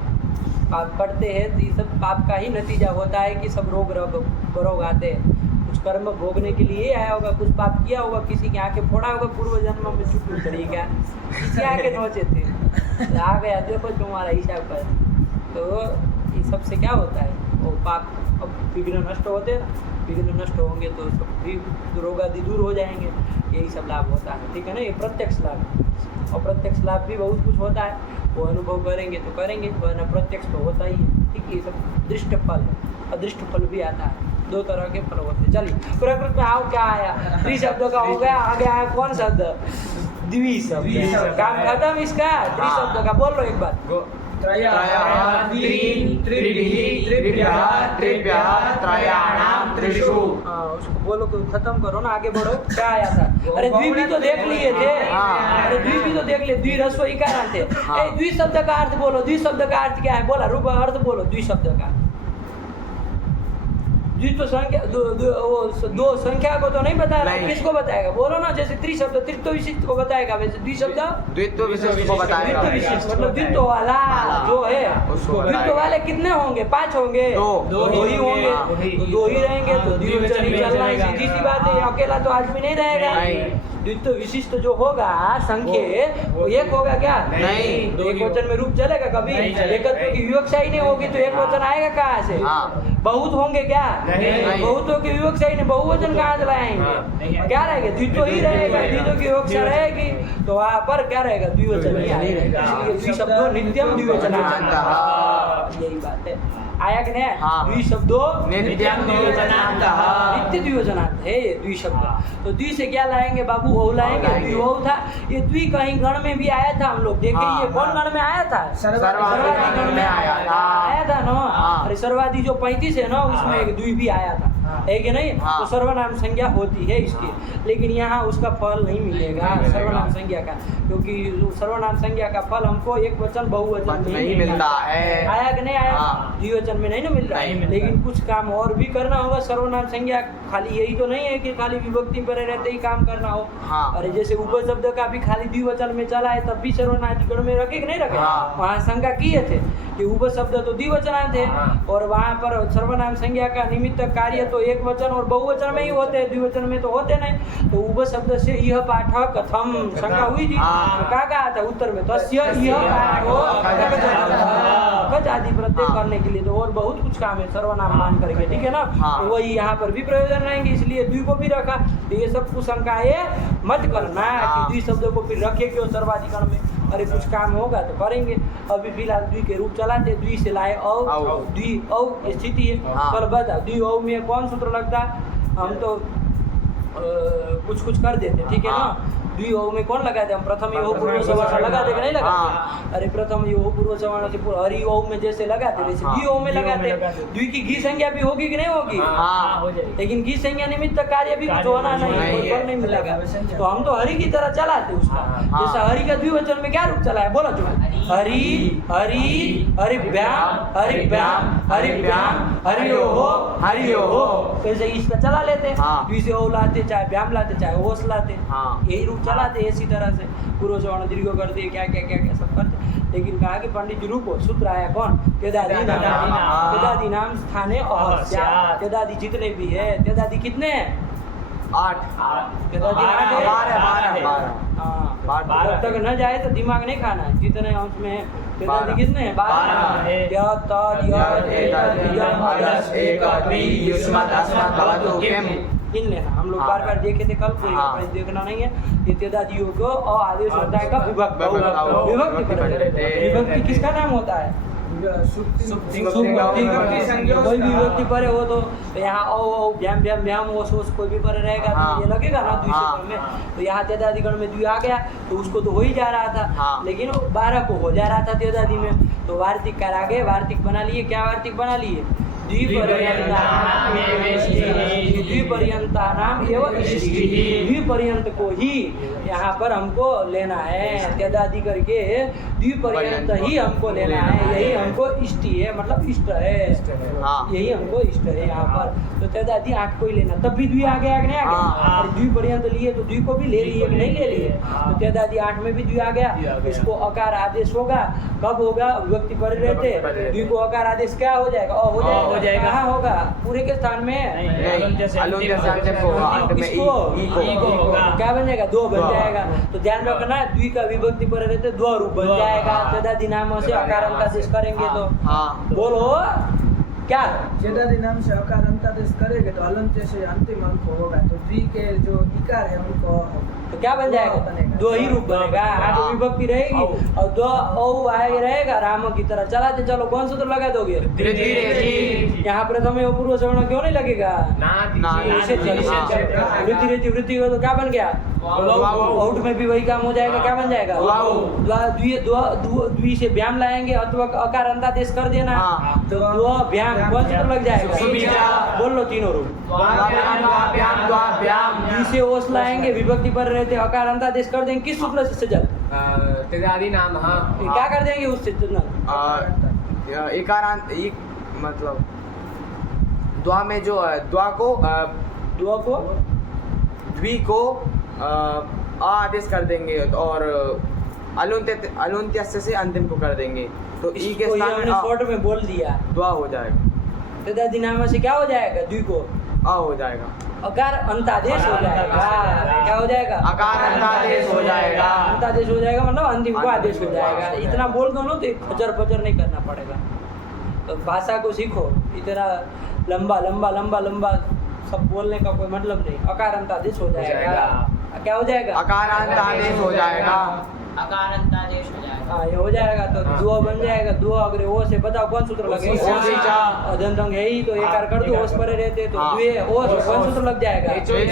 पाप कटते हैं। तो ये सब पाप का ही नतीजा होता है कि सब रोग आते हैं। कुछ कर्म भोगने के लिए आया होगा, कुछ पाप किया होगा, किसी की आंखें फोड़ा होगा पूर्व जन्म में, चुप करी क्या, किसी आंखें नोचे थे, आ गया देखो तुम्हारा हिसाब पर। तो ये सबसे क्या होता है? वो पाप, अब विघ्न नष्ट होते हैं ना, विघ्न नष्ट होंगे तो सब भी रोग आदि दूर हो जाएंगे। यही सब लाभ होता है, ठीक है ना? ये प्रत्यक्ष लाभ, और प्रत्यक्ष लाभ भी बहुत कुछ होता है, वो अनुभव करेंगे तो करेंगे, वरना प्रत्यक्ष तो होता ही है, ठीक है? ये सब दृष्ट फल है, अदृष्ट फल भी आता है, 2 तरह के फल होते हैं। चलिए प्रकृति में आओ, क्या आया? त्रिशब्द का हो गया, आगे आया कौन शब्द? द्विशब्द। काम खत्म इसका। त्रिशब्द का बोल लो एक बार। त्रयः, त्रीन्, त्रिभिः, त्रिभ्यः, त्रिभ्यः, त्रयाणां, द्विषु। उसको बोलो कि खत्म करो ना, आगे बढ़ो। क्या आया था? अरे द्वि भी तो देख लिए थे। हाँ। अरे द्वि भी तो देख लिए, द्वि रस्व इकार थे। हाँ। द्वि शब्द का अर्थ बोलो, द्वि शब्द का अर्थ क्या है? बोला रूप अर्थ बोलो द्वि शब्द का। द्वित्व संख्या दो संख्या को तो नहीं बता रहा, नहीं। किसको बताएगा? बोलो ना, जैसे त्रिशब्द तृत्व विशिष्ट को बताएगा, वैसे द्विशब्द द्वित्व विशिष्ट को बताएगा। द्वित्व विशिष्ट मतलब द्वित्व वाला जो है उसको द्वित्व वाले कितने होंगे? 5 होंगे। दो ही होंगे। हाँ। तो 2 ही रहेंगे तो द्विवचन ही चलना है, सीधी सी बात है। अकेला तो आदमी नहीं रहेगा। नहीं। द्वित्व विशिष्ट जो होगा संख्या वो एक होगा क्या? नहीं। एक वचन में रूप चलेगा कभी? एकत्व की विवक्षा ही नहीं होगी तो एक वचन आएगा कहाँ से? हाँ। बहुत होंगे क्या? नहीं। बहुतों की विवक्षा ही नहीं, बहुवचन कहाँ से लाएंगे? क्या रहेगा? द्वित्व ही रहेगा। द्वित्व की विवक्षा रहेगी तो वहाँ पर क्या रहेगा? द्विवचन ही आएगा। इसलिए द्विशब्दो नित्यम द्विवचनान्तः। यही बात है। आया कि नहीं? हाँ। द्विशब्दो नित्यम द्विवचनान्तः। नित्य द्विवचनांत है ये द्विशब्द। तो द्वि से क्या लाएंगे बाबू? बहु लाएंगे। द्विबहु था ये। द्वि कहीं गण में भी आया था, हम लोग देखे। हाँ। ये कौन गण में आया था? सर्वादि गण में आया था। आया था ना। हाँ। अरे सर्वादि जो 35 है ना, उसमें एक द्वि भी आया था, है कि नहीं? हाँ। तो सर्वनाम संज्ञा होती है इसकी, लेकिन यहाँ उसका फल नहीं मिलेगा सर्वनाम संज्ञा का, क्योंकि सर्वनाम संज्ञा का फल हमको एक वचन बहुवचन में नहीं मिलता है। आया कि नहीं आया? हाँ। द्विवचन में नहीं ना मिल रहा है। लेकिन कुछ काम और भी करना होगा। सर्वनाम संज्ञा खाली यही तो नहीं है कि खाली विभक्ति पर रहते ही काम करना हो। हाँ। अरे जैसे उपशब्द का भी खाली द्विवचन में चला है तब भी सर्वनाम में रखे कि नहीं रखे? हाँ। वहाँ शंका किए थे कि उपशब्द तो द्विवचनांत है और वहाँ पर सर्वनाम संज्ञा का निमित्त कार्य तो एक वचन और बहुवचन में ही होते हैं, द्विवचन में तो होते नहीं। तो उपशब्द से यह पाठ कथम शंका हुई थी। हाँ। तो क्या कहा था उत्तर में? तस्य यह पाठो कच आदि प्रत्यय करने के लिए तो और बहुत कुछ काम है सर्वनाम मान करके, ठीक है ना? हाँ। तो वही यहाँ पर भी प्रयोजन रहेंगे, इसलिए द्वि को भी रखा। तो ये सब कुछ शंकाएं मत करना हाँ। कि द्वि शब्द को फिर रखे क्यों सर्वाधिकरण में। अरे कुछ काम होगा तो करेंगे। अभी फिलहाल द्वि के रूप चलाते, द्वि से लाए औ, औ। द्वि औ स्थिति है। हाँ। चल बता द्वि औ में कौन सूत्र लगता है? हम तो कुछ कुछ कर देते, ठीक है ना? द्वि औ में कौन लगाते? हम प्रथम यो पूर्व सवर्ण लगाते कि नहीं लगाते? हाँ। अरे प्रथम यो पूर्व सवर्ण से हरि औ में जैसे लगाते वैसे द्वि औ में लगाते। द्वि की घी संज्ञा भी होगी कि नहीं होगी? हाँ। लेकिन घी संज्ञा निमित्त कार्य भी कुछ होना नहीं, कोई फल नहीं मिलेगा। तो हम तो हरि की तरह चलाते उसका। हाँ। जैसा हरि का द्विवचन में क्या रूप चला है? बोलो जो हरि हरि हरिभ्याम हरिभ्याम हरिभ्याम हरिओहो हरिओहो, वैसे इसका चला लेते। हाँ। द्वि से ओ लाते, चाहे व्याम लाते, चाहे ओस लाते। हाँ। यही रूप चलाते इसी तरह से। पूर्व सवर्ण दीर्घ करते, क्या क्या क्या क्या सब करते। लेकिन कहा कि पंडित जी रुको, सूत्र आया कौन? तेदादी नाम। हाँ। तेदादी नाम स्थाने अहस्यात्। तेदादी जितने भी है, तेदादी कितने हैं? 8। तेदादी 8 है। 12। हाँ। बारह। जब तक न जाए तो दिमाग नहीं खाना है। जितने अंश में है तेदादी 12 कितने हैं? 12 है। इन लेना। हम लोग बार बार देखे थे कल, कोई हाँ। रेफरेंस देखना नहीं है। ये तेदादियों को अ आदेश होता है कब? विभक्ति पर। विभक्ति किसका नाम होता है? सुप्ति कोई भी विभक्ति पर है वो तो यहाँ औ भ्याम भ्याम भ्याम ओस ओस कोई भी पर रहेगा तो हाँ। ये लगेगा ना द्वि हाँ। सूत्र में। तो यहाँ तेदादिगण में द्वि आ गया तो उसको तो हो ही जा रहा था। हाँ। लेकिन 12 को हो जा रहा था तेदादि में, तो वार्तिक कर आगे वार्तिक बना लिए। क्या वार्तिक बना लिए? द्विपर्यंतानाम एवं इष्टिः। द्विपर्यंत को ही यहाँ पर हमको लेना है, तेदादि करके द्विपर्यंत ही हमको लेना है। यही हमको इष्टि है, मतलब इष्ट है। हाँ। यही हमको इष्ट है यहाँ पर। तो तेदादि 8 को ही लेना, तब भी द्वि आ गया कि नहीं आ गया? हाँ। और द्विपर्यंत लिए तो द्वि को भी ले लिए कि नहीं ले लिए? तो तेदादि 8 में भी द्वि आ गया। इसको अकार आदेश होगा, कब होगा? विभक्ति पर रहते। द्वि को अकार आदेश क्या हो जाएगा? हो जाएगा। कहाँ होगा? पूरे के स्थान में क्या बन जाएगा? 2 बन जाएगा। तो ध्यान रखना, द्वि का विभक्ति पर रहते 2 रूप बन जाएगा। तेदादि नाम से अकारंत आदेश करेंगे तो बोलो क्या? तेदादि नाम से अकारंतादेश करेंगे तो अलंत्य से अंतिम अंक होगा। तो द्वि के जो इकार है उनको तो क्या बन जाएगा? 2 ही रूप बनेगा। आगे विभक्ति रहेगी और 2 औ आगे रहेगा। राम की तरह चलाते चलो। कौन सूत्र लगा दोगे? यहाँ प्रथम एवं पूर्व सवर्ण क्यों नहीं लगेगा? वृद्धि रहती, वृद्धि हो तो क्या बन गया? औट में भी वही काम हो जाएगा, क्या बन जाएगा? द्वी से व्याम लाएंगे अथवा अकार अंतादेश कर देना, हाँ। तो द्व व्याम कौन सूत्र लग जाएगा? सुबीजा। बोल लो तीनों रूप। द्वी से ओस लाएंगे, विभक्ति पर रहते अकार अंतादेश कर देंगे, किस सूत्र से सजल? तेजादी नाम हाँ क्या कर देंगे उससे? एकारांत एक मतलब द्वा में जो द्वा को द्व को द्वि को आदेश कर देंगे और अलुंत्य से अंतिम को कर देंगे, तो ई के इसको ये स्थान हमने में शॉर्ट में बोल दिया। द्वा हो जाएगा, तेजादी नाम से क्या हो जाएगा? द्वी को आ हो जाएगा, अकार अंतादेश हो जाएगा। क्या हो जाएगा? अकार अंतादेश हो जाएगा। अंतादेश हो जाएगा मतलब अंतिम को आदेश हो जाएगा। इतना बोल दो ना तो खचर पचर नहीं करना पड़ेगा। तो भाषा को सीखो, इतना लंबा लंबा लंबा लंबा सब बोलने का कोई मतलब नहीं। अकार अंतादेश हो जाएगा। क्या हो जाएगा? अकार अंतादेश हो जाएगा। हाँ ये हो जाएगा, तो दुआ बन जाएगा। दुआ अगर वो से बताओ कौन सूत्र लगेगा? ओसीचा। अदंतंग है ही, तो एक कार कर दो, ओस पर रहते तो हाँ। द्वे ओस कौन सूत्र लग जाएगा? जो या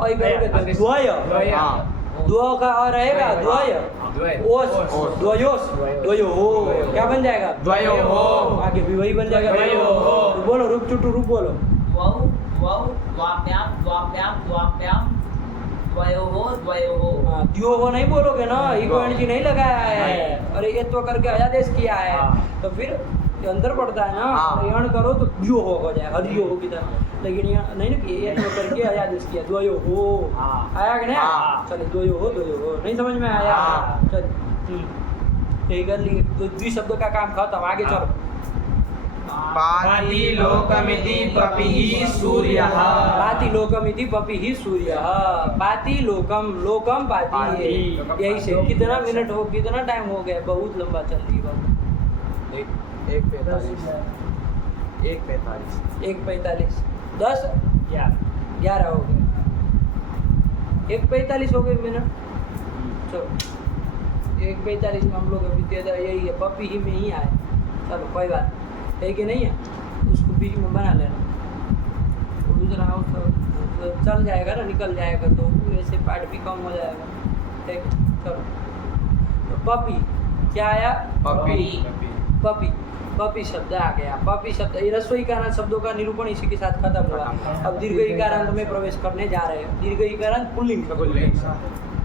ऐ करोगे तो द्वय। हाँ। द्व का और रहेगा द्वय, ओस, द्वयोस, द्वयो हो, क्या बन जाएगा? द्वयो हो। आगे भी वही बन जाएगा। द्वयो हो। तो बोलो रूप चुटू रूप बोलो। हाँ, द्यो हो नहीं बोलोगे ना, इको एनर्जी नहीं लगाया है, अरे ये तो करके अयादेश किया है, तो फिर ये अंदर पड़ता है ना। हाँ। यण करो तो द्यो हो जाए, हरियो हो की तरह, लेकिन यहाँ नहीं ना कि ये तो करके अयादेश किया, द्वयो हो। आया कि नहीं? हाँ। चलो द्वयो हो नहीं समझ में आया? हाँ। चल यही कर लिए, तो द्वि शब्द का काम खत्म, आगे चलो। पाति लोकमिति पपिः सूर्यः। पाति लोकमिति पपिः सूर्यः। पाति लोकम, लोकम पाति। यही से कितना मिनट हो, कितना टाइम हो गया? बहुत लंबा चल रही बात। 1:45 1:45 10 11 हो गए, 1:45 हो गए मिनट। चलो 1:45 में हम लोग अभी तेजा यही है, पपी ही में ही आए। चलो कोई बात है कि नहीं है, उसको बीच में बना लेना, तो दूसरा तो चल जाएगा ना, निकल जाएगा, तो वैसे पार्ट भी कम हो जाएगा। ठीक, चलो तो पपी क्या आया? पपी पपी शब्द आ गया। पपी शब्द, ये रसोई कारण शब्दों का निरूपण इसी के साथ खत्म हुआ। अब दीर्घ इकारांत में प्रवेश करने जा रहे हैं। दीर्घ इकारांत पुल्लिंग शब्द,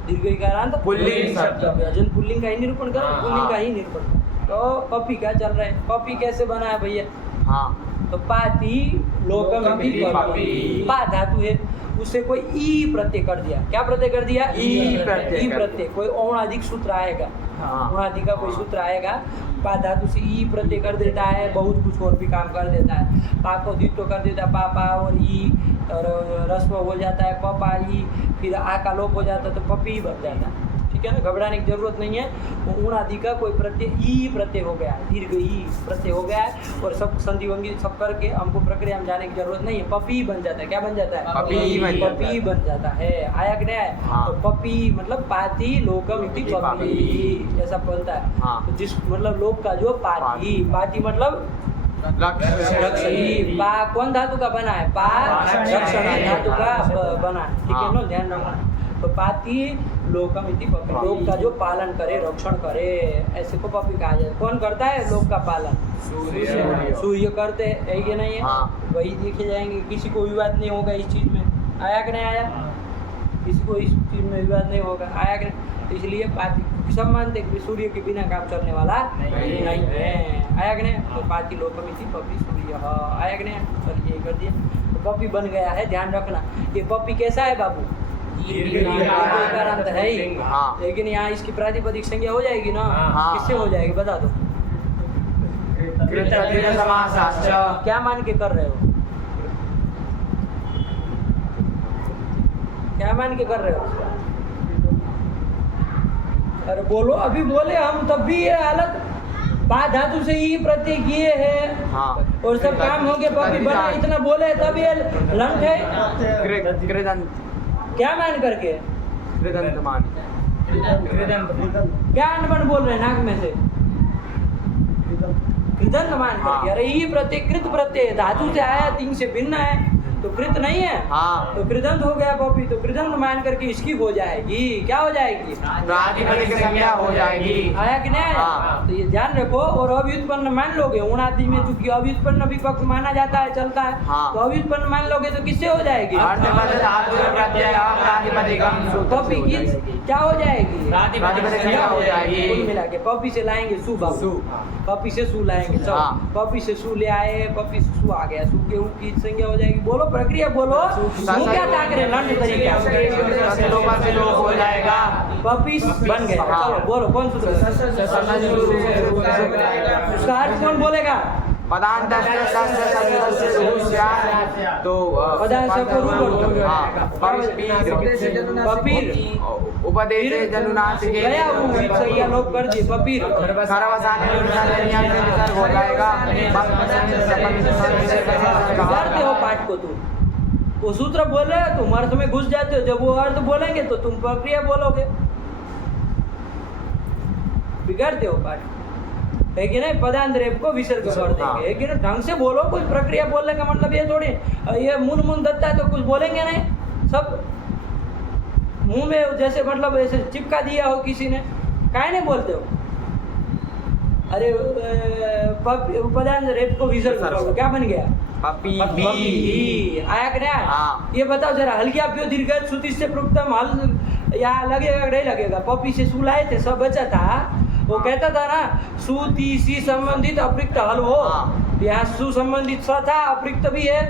दीर्घ इकारांत पुल्लिंग शब्द। अजन पुल्लिंग का ही निरूपण करो, पुल्लिंग का ही निरूपण। तो पपी क्या चल रहा है? पपी कैसे बना है भैया? हाँ। तो पाति लोकमिति पपी, पा धातु है, उससे कोई ई प्रत्यय कर दिया। क्या प्रत्यय कर दिया? ई प्रत्यय ई कर प्रत्यय, कोई औणाधिक सूत्र आएगा, हाँ। औणाधिक का कोई सूत्र आएगा, पा धातु से ई प्रत्यय कर देता है, बहुत कुछ और भी काम कर देता है। पा को द्वित्व कर देता है, पा पा, और ई और रस्व हो जाता है, प पा ई, फिर आ का लोप हो जाता है, तो पपी बन जाता है। ठीक है ना, घबराने की जरूरत नहीं है। वो आदि का कोई प्रत्यय ई प्रत्यय हो गया है, दीर्घ ई प्रत्यय हो गया है, और सब संधि वंगी सब करके हमको प्रक्रिया में जाने की जरूरत नहीं है। पपी बन जाता है। क्या बन जाता है? पपी बन जाता है। पपी बन जाता है। आया कि नहीं आया? हाँ। तो पपी मतलब पाति लोकम इति पपी, ऐसा बोलता है। हाँ। तो जिस मतलब लोक का जो पाति, पाति मतलब रक्षणी। पा कौन धातु का बना है? पा रक्षणी धातु का बना है। ठीक है ना, ध्यान रखना। तो पाति लोकम इति पपी, लोक का जो पालन करे, रक्षण करे, ऐसे को पपी कहा जाए। कौन करता है लोक का पालन? सूर्य करते हैं, है कि नहीं है? हाँ। वही देखे जाएंगे, किसी को विवाद नहीं होगा इस चीज में। आया कि नहीं आया? किसी को इस चीज में विवाद नहीं होगा। आया कि नहीं? इसलिए पाति सब मानते हैं कि सूर्य के बिना काम चलने वाला नहीं है। आया कि नहीं? तो पाति लोकम इति पपी सूर्य। आया कि नहीं? चलिए कर दिया, तो पपी बन गया है। ध्यान रखना, ये पपी कैसा है बाबू? है ही, हाँ। लेकिन यहाँ इसकी प्रातिपदिक संज्ञा हो जाएगी ना। हाँ। किससे हो जाएगी बता दो? क्या मान के कर रहे हो? क्या मान के कर रहे हो? अरे बोलो, अभी बोले हम, तब भी ये हालत। पा धातु से ही प्रत्यय किए है, हाँ। और सब काम हो गए, पपी बना, इतना बोले तब ये लंक है। क्या मान करके? कृदंतमान। क्या अनबन बोल रहे हैं नाक में से? कृदंत मान करके। अरे ये प्रत्यय कृत प्रत्यय धातु से आया, तीन से भिन्न है, तो कृत नहीं है। हाँ। तो कृदंत हो गया पपी, तो कृदंत मान करके इसकी हो जाएगी, क्या हो जाएगी? प्रातिपदिक संज्ञा हो जाएगी। आया कि नहीं? हाँ। तो ये ध्यान रखो। और अव्युत्पन्न मान लोगे, उणादि में चूंकि अव्युत्पन्न विपक्ष माना जाता है, चलता है। हाँ। तो अव्युत्पन्न मान लोगे तो किससे हो जाएगी? अर्थपद धातु में प्रत्यय प्रातिपदिकम सूत्र पपी की क्या हो जाएगी? प्रातिपदिक संज्ञा हो जाएगी। कुल मिला के पपी से लाएंगे सु बाबू, सु। पपी से सु लाएंगे। चलो हाँ। पपी से सु ले आए, पपी से सु आ गया, सु के ऊ की संज्ञा हो जाएगी। बोलो प्रक्रिया बोलो, सु क्या ताक रहे लंड तरीका सलोपा से लोप हो जाएगा। पपी बन गए। हाँ। चलो बोलो कौन सूत्र? उसका अर्थ कौन बोलेगा? पदांत तो पदांत को रूप हाँ, पपीर उपदेश जनुनाथ के गया वो संज्ञा लोप कर दिए पपीर। हो जाएगा। करते हो पाठ को तुम, वो सूत्र बोले तुम अर्थ में घुस जाते हो, जब वो अर्थ बोलेंगे तो तुम प्रक्रिया बोलोगे, बिगड़ते हो पाठ, है कि नहीं? पदांत रेप को विसर्ग कर देंगे, है कि नहीं? ढंग से बोलो, कुछ प्रक्रिया बोलने का मतलब ये थोड़ी ये मुन दत्ता है तो कुछ बोलेंगे नहीं, सब मुंह में जैसे मतलब ऐसे चिपका दिया हो किसी ने, काहे नहीं बोलते हो? अरे पदांत रेप को विसर्ग करो, क्या बन गया? पपी आया कि नहीं आया? हाँ। ये बताओ जरा, हल्की अप्यो दीर्घ श्रुति से प्रोक्तम हल यहाँ लगेगा नहीं लगेगा? पपी से सुलाए थे, सब बचा था, वो कहता था ना सुति सी संबंधित अपृक्त हल हो। हाँ। यहाँ सु संबंधित स था, अपृक्त भी है,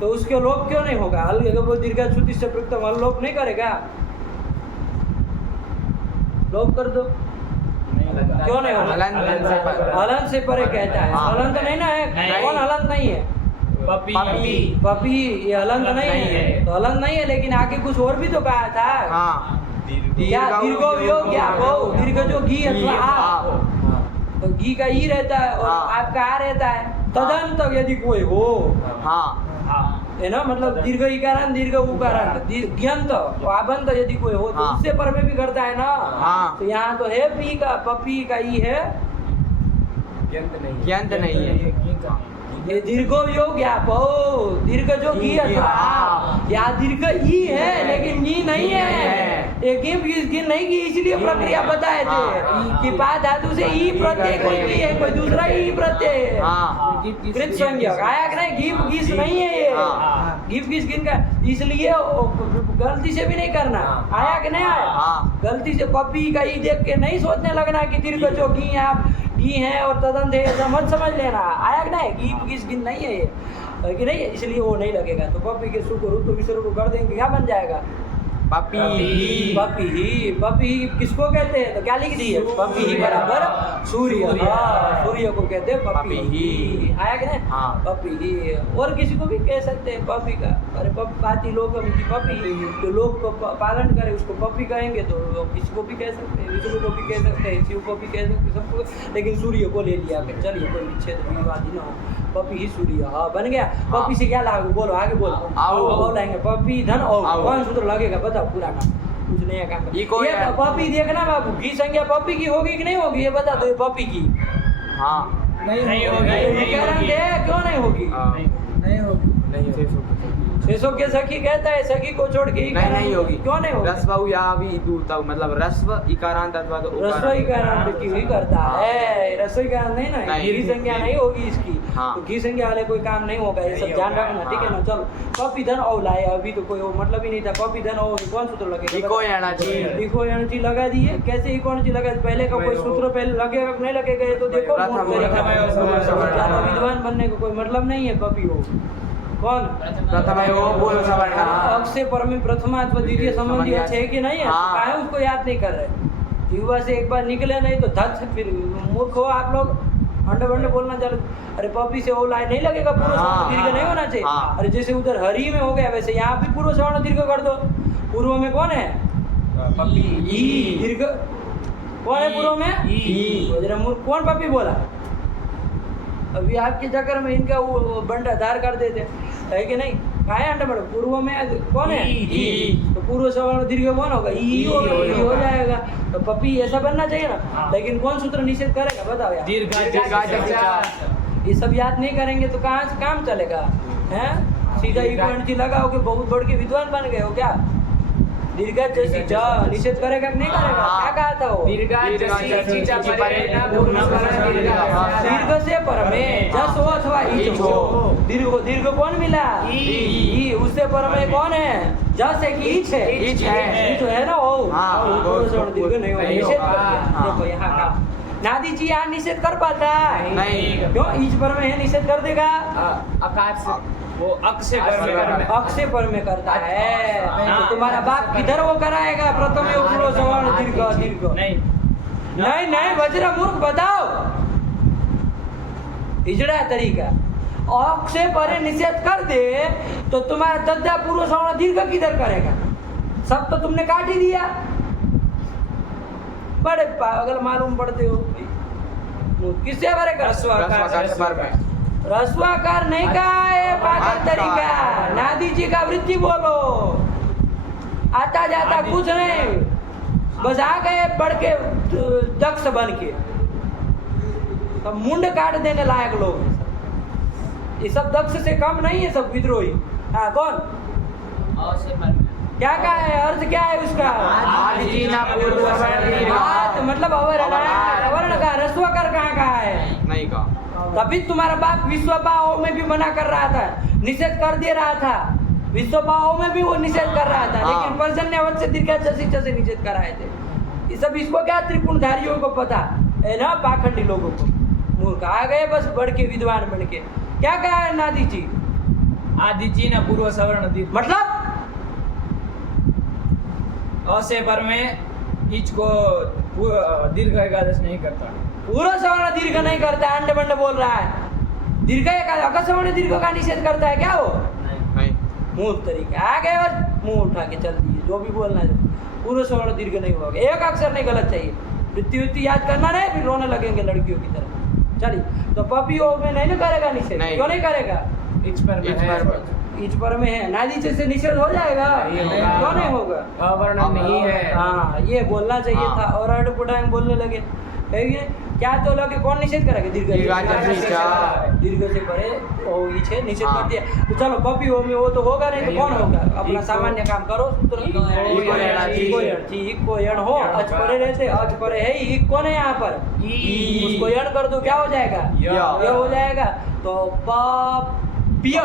तो उसके लोप क्यों नहीं होगा? हल वो दीर्घ श्रुति से प्रोक्तम हल लोप नहीं करेगा? लोप कर दो, क्यों नहीं होगा? हलन से परे कहता है। हाँ। हलन तो नहीं ना है? नहीं। कौन हलन नहीं है? पपी ये हलन तो नहीं है, तो हलन नहीं है, लेकिन आगे कुछ और भी तो कहा था। हाँ। क्या दीर्घो योग क्या हो? दीर्घ जो घी अथवा आ, तो घी का ई रहता है और हाँ। आपका आ रहता है। तदंत यदि कोई हो, हाँ। है ना, मतलब दीर्घ इकारांत दीर्घ उकारांत ज्ञंत आबंत यदि कोई हो तो हाँ। उससे पर में भी करता है ना। हाँ। तो यहाँ तो है पी का, पपी का ई है, ज्ञात नहीं है। ये दीर्घो योग या पो, दीर्घ जो घी अथवा आ, या दीर्घ ई है लेकिन ई नहीं है। ये गिन नहीं की, इसलिए प्रक्रिया बताए थे कि पा धातु से ई प्रत्यय कोई भी है, कोई दूसरा ई प्रत्यय है। हाँ। कृत संज्ञक आया कि नहीं? गीप गीस नहीं है ये, हाँ। गीप गीस गिन का, इसलिए गलती से भी नहीं करना। आया कि नहीं आया? हाँ। गलती से पपी का ई देख के नहीं सोचने लगना कि दीर्घ जो घी आप घी है और तदंत है, ऐसा मत समझ लेना। आया कि नहीं? गीप गीस गिन नहीं है ये, कि नहीं, इसलिए वो नहीं लगेगा। तो पपी के सु को रूप विसर्ग को कर देंगे, क्या बन जाएगा? पपी पपी ही। पपी किसको कहते हैं? तो क्या लिख दिए? पपी ही बराबर सूर्य। हाँ, सूर्य को कहते हैं पपी ही। आया कि नहीं? हाँ। पपी ही। और किसी को भी कह सकते हैं पपी का। अरे पाती लोग पपी, तो लोग को पालन करे उसको पपी कहेंगे, तो किसी को भी कह सकते हैं, विष्णु को भी कह सकते हैं, शिव को भी कह सकते हैं, सबको। लेकिन सूर्य को ले लिया, चलिए कोई विच्छेद विवादी ना हो, पपी ही सूर्य। हाँ बन गया। पपी से क्या लागू? बोलो आगे बोलो। आओ लाएंगे पपी धन और कौन सूत्र लगेगा? बताओ पूरा काम, कुछ नहीं है काम। ये पपी देखना बाबू, घी संज्ञा पपी की होगी कि नहीं होगी? ये बता दो, ये पपी की हाँ। नहीं होगी। क्यों नहीं होगी? नहीं होगी। शेषों के सखी कहता है, सखी को छोड़ के नहीं होगी। क्यों नहीं होगी? रस्व या भी दूरता मतलब रस्व इकारांत अथवा तो रसोई का की ही करता है, रसोई का नहीं ना, नहीं। घी संज्ञा नहीं होगी इसकी। हाँ। तो घी संज्ञा वाले कोई काम नहीं होगा, ये सब ध्यान रखना, ठीक है ना? चलो पपी धन औ लाए, अभी तो कोई वो मतलब ही नहीं था। पपी धन औ कौन सूत्र लगेगा? Eco energy. इको एनर्जी लगा दिए। कैसे इको एनर्जी लगा? पहले का कोई सूत्र पहले लगेगा कि नहीं लगेगा? ये तो देखो, ज्यादा विद्वान बनने का कोई मतलब नहीं है। पपी हो कौन? अक्ष से पर में प्रथमा अथवा द्वितीय संबंधी है कि नहीं है? हाँ। काहे उसको याद नहीं कर रहे? युवा से एक बार निकले नहीं तो धत, फिर मूर्ख हो आप लोग, अंडे बंडे बोलना चालू। अरे पपी से ओ लाइन नहीं लगेगा, पूर्व सवर्ण दीर्घ नहीं होना चाहिए। हाँ। अरे जैसे उधर हरी में हो गया, वैसे यहाँ भी पूर्व सवर्ण दीर्घ कर दो। पूर्व में कौन है? ई दीर्घ। कौन है पूर्व में? ई। जरा मूर्ख, कौन पपी बोला? अभी आपके चक्कर में इनका वो बंटा धार कर देते, है कि नहीं? काहे अंडा बड़ो? पूर्व में कौन है? ई। तो पूर्व सवर्ण दीर्घ कौन होगा? ई हो जाएगा। तो पपी ऐसा बनना चाहिए ना। लेकिन कौन सूत्र निषेध करेगा? बताओ यार। दीर्घ ये सब याद नहीं करेंगे तो कहाँ से काम चलेगा? हैं? सीधा ई पॉइंट लगाओ कि बहुत बड़ के विद्वान बन गए हो क्या? दीर्घ जैसी ज निषेध करेगा कि नहीं करेगा? क्या कहा था वो? दीर्घ जैसी च परे न पूर्ण स्वर्ण दीर्घ। दीर्घ से पर में जस हो अथवा ईच हो। दीर्घ कौन मिला? ई। उससे पर में कौन है? जस है कि ईच है? ईच है। ईच है ना वो। हाँ, पूर्ण स्वर्ण दीर्घ नहीं होगा, नहीं निषेध कर होगा। दिया। हाँ। देखो यहाँ का नादी जी यहाँ निषेध कर पाता है? नहीं। क्यों? ईच पर में है, निषेध कर देगा? आकार से वो अक से पर में अक करना। अक्ष से पर में करता है। हाँ। तो तुम्हारा बाप किधर वो कराएगा? प्रथम योग पूर्व सवर्ण दीर्घ। नहीं नहीं वज्र मूर्ख बताओ इजड़ा तरीका। अक्ष से परे निषेध कर दे तो तुम्हारा दद्दा पूर्व सवर्ण दीर्घ किधर करेगा? सब तो तुमने काट ही दिया। बड़े पागल मालूम पड़ते हो। किससे करेगा? रस्वाकार से पर में। रस्वाकार नहीं कहा है, पागल तरीका। नादी जी का वृत्ति बोलो। आता जाता कुछ नहीं, बस आ गए बढ़ के दक्ष बन के, तो मुंड काट देने लायक लोग। ये सब दक्ष से कम नहीं है, सब विद्रोही। हाँ कौन? क्या कहा है? अर्थ क्या है उसका? आदि न पूर्व स्वर्ण दीर्घ। आद मतलब अवर्ण का। रस्वाकार कहाँ कहा है? नहीं कहा। तभी तुम्हारा बाप विश्वपाओ में भी मना कर रहा था, निषेध कर दे रहा था। विश्वपाओ में भी वो निषेध कर रहा था, हाँ। लेकिन पर्जन्यवत से दीर्घ से निषेध कराए थे। ये सब इसको क्या त्रिपुणधारियों को पता है ना, पाखंडी लोगों को। मूर्ख आ गए बस बढ़ के विद्वान बन के। क्या कहा है नादी जी? आदि जी न पूर्व सवर्ण दीर्घ। मतलब अ से पर में ईच को दीर्घ एकादश नहीं करता। पूरा सवर्ण दीर्घ नहीं करता, अंड बंड बोल रहा है। दीर्घ अक सवर्ण दीर्घ का निषेध करता है क्या वो? नहीं। मूर्ख तरीके आ गए बस मुंह उठा के चल दिए। जो भी बोलना है पूरा स्वर्ण दीर्घ नहीं होगा, एक अक्षर नहीं गलत चाहिए। वृत्ति याद करना नहीं, फिर रोने लगेंगे लड़कियों की तरह। चलिए तो पपी ओ में नहीं ना करेगा निषेध? नहीं। क्यों नहीं करेगा? ईच पर में है। ईच पर में है, नादी से निषेध हो जाएगा? नहीं होगा। क्यों नहीं होगा? अवर्ण नहीं है। हाँ ये बोलना चाहिए हाँ। था। और अड़पुटाएं बोलने लगे है कि नहीं? क्या तो लगे कौन निषेध करेगा? दीर्घ दीर्घ से परे ओ ईछे निषेध हाँ। कर दिया। तो चलो पपी हो में वो तो होगा नहीं, तो कौन होगा? अपना सामान्य काम करो। सूत्र इको यण हो, अच परे रहते, अच परे है, इको ने यहाँ पर उसको यण कर दो, क्या हो जाएगा? ये हो जाएगा। तो पप्य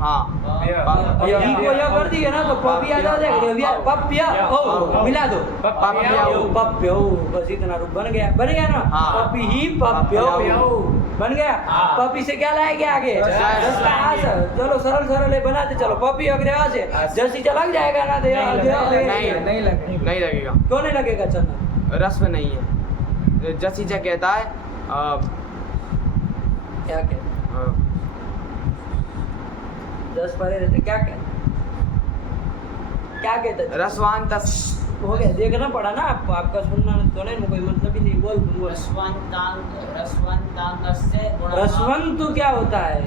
हाँ। इको यह कर दिए ना तो पपिया हो जाएगा। पप्य ओ मिला दो, पप्य बस इतना रूप बन गया ना। हाँ। पपी ही पप्य बन गया। हाँ। पपी से क्या लाएंगे आगे? चलो सरल बनाते चलो। पपी अग्रह से जैसी लग जाएगा ना। नहीं लगेगा। क्यों नहीं लगेगा? चंदन रस्व नहीं है। जसीजा कहता है क्या कहते? 10 परे रहते क्या कहते? रसवांत हो गया, देखना पड़ा ना आपको। आपका सुनना तो नहीं, कोई मतलब ही नहीं। बोल रसवंत क्या होता है?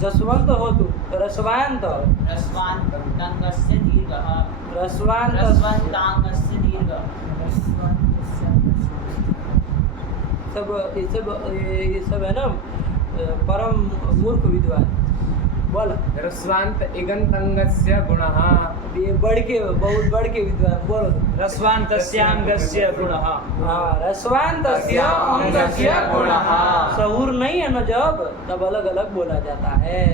जसवंत हो तू रसवांत। रसवांत ये सब है ना परम मूर्ख विद्वान। बोल रस्वांत इगंतंगस्य गुणः। ये बहुत बढ़ के विद्वान बोलो। रस्वान्तस्यांगस्य गुणः। हाँ रसवांतस्य अंगस्य गुणः। सहूर नहीं है ना तब अलग अलग बोला जाता है।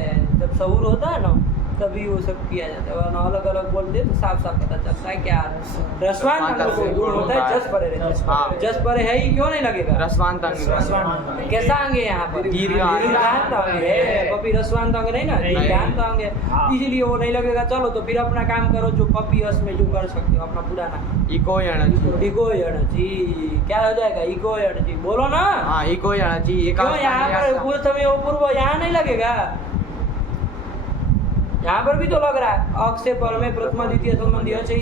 जब सहूर होता है ना तभी वो सब किया जाता है, वरना अलग अलग बोलते तो साफ पता चलता है क्या रसवान गुण होता है। जस परे हाँ। जस परे है ही, क्यों नहीं लगेगा? रसवांत कैसा अंग है यहाँ पर? दीर्घांत अंग है। पपी रसवांत अंग नहीं ना, दीर्घांत अंग है, इसीलिए वो नहीं लगेगा। चलो तो फिर अपना काम करो जो पपी अस में जो कर सकते हो, अपना पुराना इको इको यण जी। क्या हो जाएगा? इको यण जी बोलो ना। हाँ इको जी। क्यों यहाँ पर पूर्व यहाँ नहीं लगेगा? यहाँ पर भी तो लग रहा है। अक्ष से पर में प्रथमा द्वितीय संबंधी अच्छी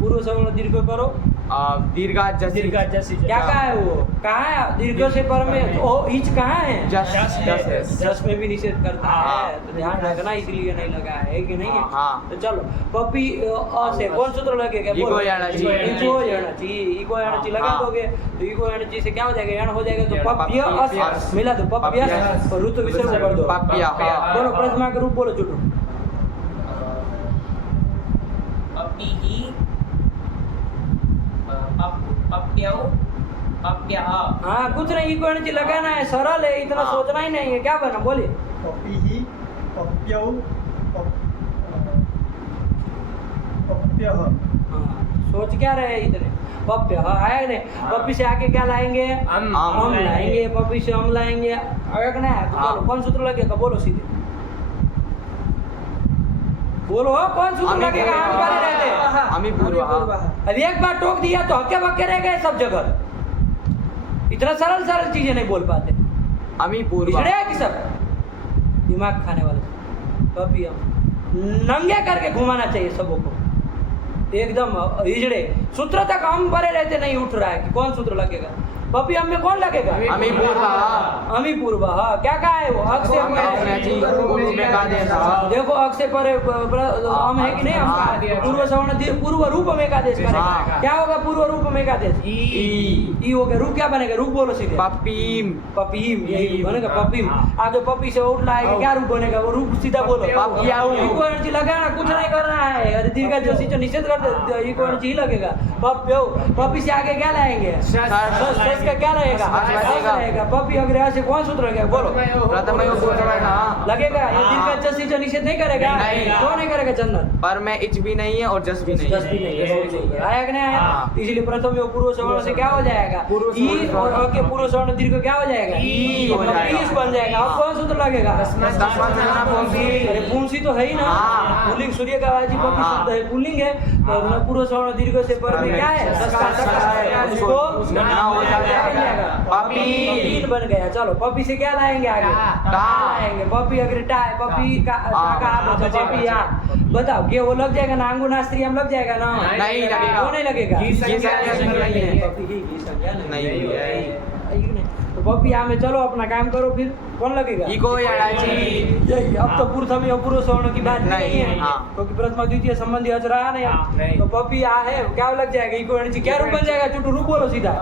पूर्व सवर्ण दीर्घ करो, दीर्घा जसी दीर्घा जसी क्या कहा है वो? कहाँ है दीर्घ से पर में ओ ईच कहाँ है? जस जस जस है। जस में भी निषेध करता हाँ। है, तो ध्यान रखना, इसलिए नहीं लगा है कि नहीं है? हाँ। तो चलो पपी से कौन सूत्र लगेगा? इको बोलो। Energy. Eco energy, eco energy लगा हाँ। दोगे तो इको एनर्जी से क्या हो जाएगा? एन हो जाएगा, तो पप्य पप्य अस अस। मिला दो, पप्य पप्य अस अस। और ऋतु विसर्ग कर दो। पप्य हाँ। बोलो प्रथमा का रूप बोलो चुटू। पपिहि पप्यौ पप्यः हाँ कुछ नहीं, इको एनर्जी लगाना है, सरल है, इतना हाँ। सोचना ही नहीं है। क्या बना बोलिए? पपिहि पप्यौ पप्यः। हाँ, सोच क्या रहे इतने? पप्य हाँ आया नहीं? पप्पी से आके क्या लाएंगे? हम हम लाएंगे, पपी से हम लाएंगे। आया कि नहीं? तो हाँ। बोलो कौन सूत्र लगेगा? बोलो सीधे बोलो कौन सूत्र हमें लगेगा? हम पूर्व। करे रहते हैं। हमें पूर्व। अब एक बार टोक दिया तो हक्के बक्के रह गए सब जगह। इतना सरल सरल चीजें नहीं बोल पाते, अमी पूर्व। इसलिए है कि सब दिमाग खाने वाले। पपी हम नंगे करके घुमाना चाहिए सबों को, एकदम हिजड़े। सूत्र तक हम भरे रहते नहीं उठ रहा है कि कौन सूत्र लगेगा? पपी हम में कौन लगेगा? अमी पूर्व। अमी पूर्व हाँ। क्या कहा है वो? अक्ष से देखो अक्ष से परे हम है कि नहीं? हम हाँ। पूर्व सवर्ण पूर्व रूप में एकादेश करेगा। हाँ। क्या होगा पूर्व रूप में एकादेश? ई हो गया। रूप क्या बनेगा? रूप बोलो सीधे। पपीम। पपीम, यही रूप बनेगा पपीम। आगे पपी से उठ लाएगा, क्या रूप बनेगा? वो रूप सीधा बोलो। पपियाऊ। इको एनर्जी लगाना, कुछ नहीं करना है। अरे दीर्घ जोशी जो निषेध कर दे, इको एनर्जी ही लगेगा। पप्यो, पपी से आगे क्या लाएंगे? सस का क्या रहेगा? सस रहेगा। पपी अग्रह से कौन सूत्र लगेगा? बोलो प्रथम लगेगा। ये दीर्घ जोशी जो निषेध नहीं करेगा? नहीं। क्यों नहीं करेगा चंदन? पर में इच भी नहीं है और जस भी नहीं दस भी नहीं है। आया कि नहीं आया? हाँ। इसलिए प्रथम यो पूर्व सवर्ण से क्या हो जाएगा? पूर्व ई सवर्ण और अ के पूर्व सवर्ण दीर्घ क्या हो जाएगा? ई हो जाएगा। ईस बन जाएगा। अब कौन सूत्र लगेगा? अरे पुंसी तो है ही ना। हाँ। पुल्लिंग सूर्य का वाजी पपी हाँ। शब्द है, पुल्लिंग है। तो अपना पूर्व सवर्ण दीर्घ से पर में क्या है? उसको उसका नाम हो जाएगा पपी। पपीन बन गया। चलो पपी से क्या लाएंगे आगे? टा। लाएंगे पपी अग्र टा है, पपी का पपी या बताओ ये वो लग जाएगा ना? अंगुना स्त्री हम लग जाएगा ना? नहीं लगेगा। क्यों नहीं लगेगा? घी संज्ञा नहीं है। पपी की घी संज्ञा नहीं है। तो पपी यहाँ में चलो अपना काम करो, फिर कौन लगेगा? Eco energy. यही अब तो प्रथम या पूर्व सवर्ण की बात नहीं नहीं, है, हाँ। क्योंकि प्रथमा द्वितीय संबंधी अच रहा नहीं हाँ, नहीं। तो पपी आ है क्या लग जाएगा? इको एनर्जी क्या रूप बन जाएगा? चुटू रूप बोलो सीधा।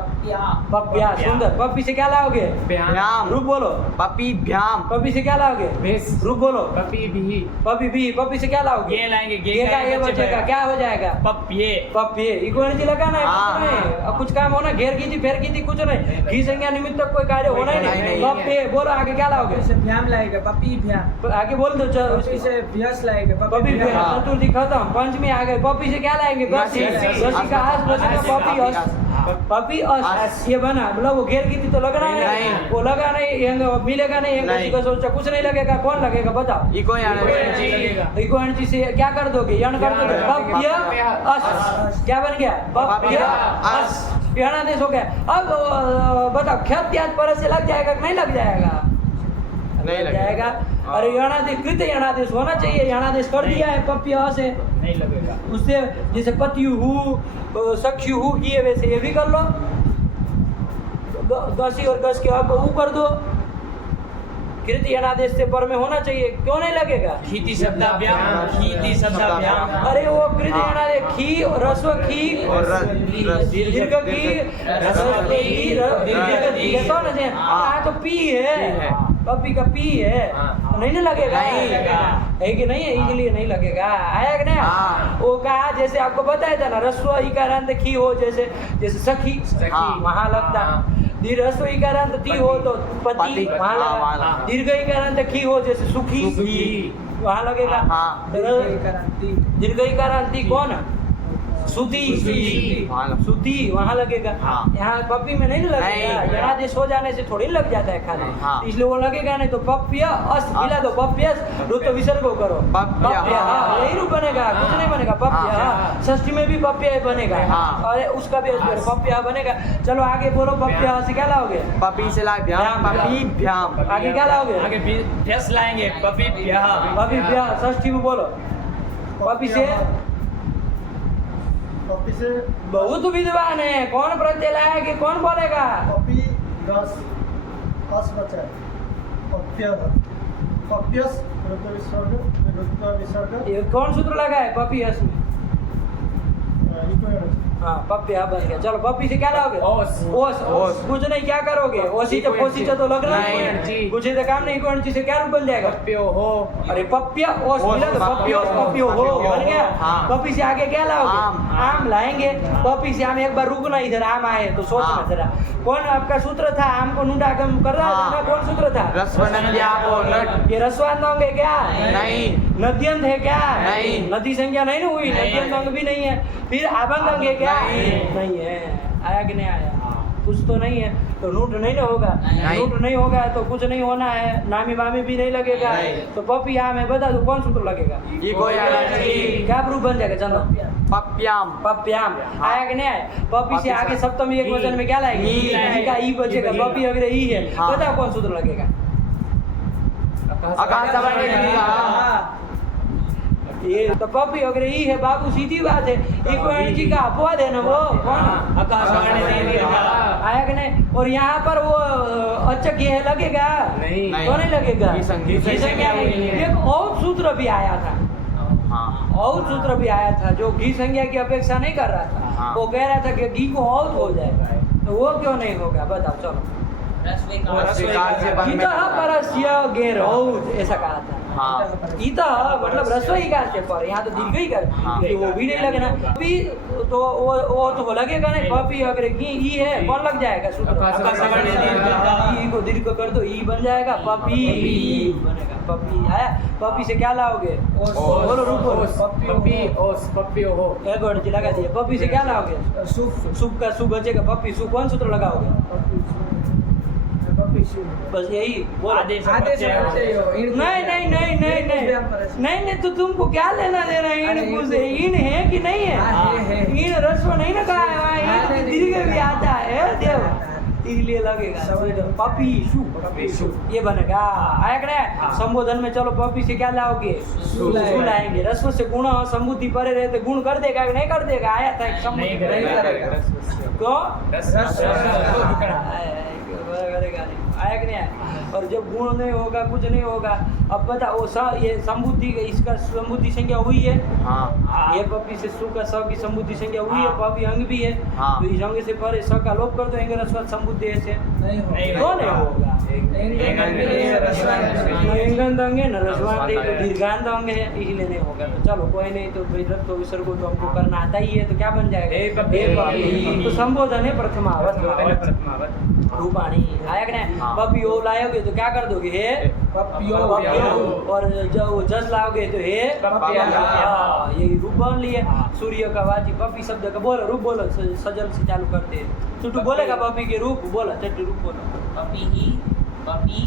पपिया सुंदर। पपी से क्या लाओगे? भ्याम। रूप बोलो। पपी भ्याम। पपी से क्या लाओगे? भेष। रूप बोलो। पपी भी पपी भी। पपी से क्या लाओगे? ये लाएंगे, ये का ये बचेगा, क्या हो जाएगा? पपिये पपिये। इको एनर्जी लगाना है, हाँ। कुछ नहीं। अब कुछ काम होना, घेर की थी फेर की थी, कुछ नहीं। घी संज्ञा निमित्त तक कोई कार्य होना ही नहीं। नहीं। पपिये बोलो आगे क्या लाओगे? से भ्याम लाएगा, पपी भ्याम। आगे बोल दो पपी से भ्यस लाएगा, पपी भ्याम। हाँ। चतुर्थी खत्म, पंचमी आ गई। पपी से क्या लाएंगे? घसी। घसी का हाथ बचेगा पपी अस। पपी अस अस। ये बना मतलब वो घेर की थी तो लगना नहीं, नहीं। वो लगा नहीं, मिलेगा नहीं, नहीं। का सोचा कुछ नहीं लगेगा। कौन लगेगा बताओ? Eco energy. इको एनर्जी से क्या कर दोगे? यण कर दोगे। पप्य अस क्या बन गया? पप्य अस यणादेश हो गया। अब बताओ ख्यात्यात पर से लग जाएगा कि नहीं लग जाएगा? नहीं लग जाएगा। अरे यणादेश कृत यणादेश होना चाहिए, यणादेश कर दिया है पप्य अस से। नहीं लगेगा। उससे जैसे पत्यु हु सख्यु हु किए वैसे ये भी कर लो। गसी और गस के अब ऊ कर दो। कृति यणादेश से पर में होना चाहिए, क्यों नहीं लगेगा? खीति शब्दाभ्याम, खीति शब्दाभ्याम। अरे वो कृति यणादेश खी रस्व खी और दीर्घ की रस्व की दीर्घ दी कौन है? हाँ तो पी है, पपी का पी है। तो नहीं ना लगेगा? नहीं। है कि नहीं है? इसलिए नहीं लगेगा। आया कि नहीं? हाँ। वो कहा जैसे आपको बताया था ना, रस्व इकारांत खी हो जैसे सखी हाँ। वहां लगता। दीर्घ इकारांत ती हो तो पति पति, वहां हाँ, वहाँ लगा। लगा। दीर्घ इकारांत खी हो जैसे सुखी सुखी। वहां लगेगा। हाँ। दीर्घ इकारांती कौन? सुती सुती वहाँ लगेगा। हाँ। यहाँ पप्पी में नहीं लगेगा। नहीं। यणादेश हो जाने से थोड़ी लग जाता है खाली। हाँ। इसलिए वो लगेगा नहीं। तो पप्य अस मिला दो, पप्यस तो विसर्ग करो। पप्य, हाँ, हाँ। यही रूप बनेगा, कुछ नहीं बनेगा। पप्य हाँ। षष्ठी में भी पप्य बनेगा। हाँ। और उसका भी पप्य बनेगा। चलो आगे बोलो। पप्य से क्या लाओगे? पपी से ला भ्याम। पपी भ्याम। आगे क्या लाओगे? आगे भ्यस लाएंगे, पपी पपी षष्ठी में बोलो। पपी से पपी से बहुत विद्वान है, कौन प्रत्यय लाया कि कौन बोलेगा? पपी रस अस बचा है पप्य पप्यस रुत्व विसर्ग ये कौन सूत्र लगा है पपी हस में? हाँ पप्पी बन गया। चलो पप्पी से क्या लाओगे? ओस। ओस। ओस कुछ नहीं, क्या करोगे? ओसी तो पोसी तो लगना नहीं। कुछ तो काम नहीं, कौन चीज से क्या रूप बन जाएगा? पप्पियो हो। अरे पप्पिया ओस मिला तो पप्पियो पप्पियो हो बन गया। हाँ। पप्पी से आगे क्या लाओगे? आम। आम लाएंगे। पप्पी से आम एक बार रुकना, इधर आम आए तो सोचना हाँ। जरा कौन आपका सूत्र था? आम को नूडा कम कर रहा था ना, कौन सूत्र था? रस्वनद्यापो नट। ये रस्वांत होंगे क्या? नहीं। नद्यंत है क्या? नहीं। नदी संख्या नहीं ना हुई, नहीं। नद्यंत अंग भी नहीं है। फिर आभंग अंग है क्या? नहीं है। आया कि नहीं आया? कुछ तो नहीं है तो नूट नहीं ना होगा। नहीं। नूट नहीं होगा तो कुछ नहीं होना है, नामी बामी भी नहीं लगेगा। नहीं। तो पपी आम है, बता दो कौन सूत्र लगेगा? ई कोई अलग क्या रूप बन जाएगा? चलो पप्याम। पप्याम आया कि नहीं आया? पपी से आगे सप्तमी एक वचन में क्या लाएंगे? ई। ई का ई बचेगा, पपी अगर ई है। हाँ। बताओ कौन सूत्र लगेगा? आकाशवाणी ये तो पपी अगर ई है बाबू, सीधी बात है। इक्वालिटी जी का अपवाद है ना वो कौन? आकाशवाणी आया कि नहीं? और यहाँ पर वो अचक ये लगेगा? नहीं। तो नहीं लगेगा। घी संज्ञा घी संज्ञा में एक और सूत्र भी आया था, हाँ। और सूत्र भी आया था जो घी संज्ञा की अपेक्षा नहीं कर रहा था। हाँ। वो कह रहा था कि घी को औत हो जाएगा, तो वो क्यों नहीं होगा? बताओ चलो। रस्विकार से बन में इतः परस्य गेरौत ऐसा कहा था। हाँ। इतः मतलब रस्वई कार के पर, यहाँ तो दीर्घ ही कर, हाँ। तो वो भी नहीं लगना। पपी तो वो तो लगेगा नहीं। पपी अगर ई है कौन लग जाएगा सूत्र? आकाशवाणी ई को दीर्घ कर दो, ई बन जाएगा पपी बनेगा। पपी आया। पपी से क्या लाओगे? बोलो रूप बोलो। पप्पी ओस पप्पियो हो। एक और जी लगा दिए। पपी से क्या लाओगे? सुप का सुप बचेगा। पपी सुप कौन सूत्र लगाओगे? बस यही बोलो। आदेश आदेश प्रत्यय हो। प्रत्यय हो। इन- नहीं नहीं नहीं नहीं नहीं नहीं नहीं, तो तुमको क्या लेना देना इन अरे कुछ ये इन है कि नहीं है? हाँ, है। इन रस्व नहीं ना कहा है वहाँ, इन अरे दीर्घ भी आता है देव, इसलिए लगेगा पपी शु ये बनेगा। आया कि नहीं? संबोधन में चलो पपी से क्या लाओगे? सु लाएंगे। रस्व से गुण संबुद्धि परे रहते गुण कर देगा कि नहीं कर देगा? आया था एक नहीं संबुद्धि करेगा। क्यों? रस करेगा नहीं। आया कि नहीं आया? और जब गुण नहीं होगा कुछ नहीं होगा। अब बता वो ये संबुद्धि इसका संबुद्धि संज्ञा हुई है। हाँ। ये पपी से सु का स की संबुद्धि संज्ञा हुई है। पपी अंग भी है। हाँ। तो इस अंग से परे स का लोप कर दो, अंग रस्वत संबुद्धि ऐसे नहीं हो। नहीं क्यों नहीं होगा? इंगंत अंग है न रस्वांत है, तो दीर्घांत अंग है, इसलिए नहीं होगा। तो चलो कोई नहीं, तो विरक्त विसर्ग तो हमको करना आता ही है, तो क्या बन जाएगा? हे पपी। तो संबोधन है प्रथमावत रूपाणी। आया कि नहीं? हाँ। पपी ओ लाओगे तो क्या कर दोगे? हे पपियो और जब वो जस लाओगे तो हे पपिया। हाँ, यही रूप बन लिए। सूर्य का वाची पपी शब्द का बोलो, रूप बोलो, सजल से चालू करते हैं। चुटू बोलेगा पपी के रूप, बोला चट्टू रूप बोलो। पपी नहीं पपी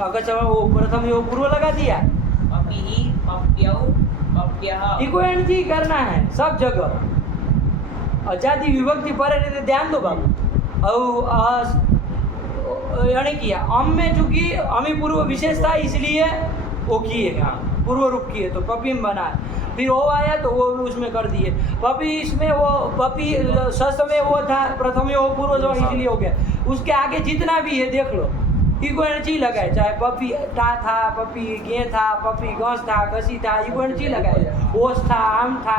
अगर वो प्रथम यो पूर्व लगा दिया, पपी पप्यौ पप्यः इक्वेंटी करना है सब जगह। अजाति विभक्ति परे रहते ध्यान दो बाबू। और यानी किया अम में चूंकि अमी पूर्व विशेष था इसलिए वो किए, पूर्व रूप किए तो पपी में बना है। फिर वो आया तो वो उसमें कर दिए पपी। इसमें वो पपी सस में वो था प्रथम वो पूर्व इसलिए हो गया। उसके आगे जितना भी है देख लो, इक्वेंटी लगाए, चाहे पपी टा था, पपी गे था, पपी गस था, गसी था, इक्वेंटी लगाए, ओस था, आम था।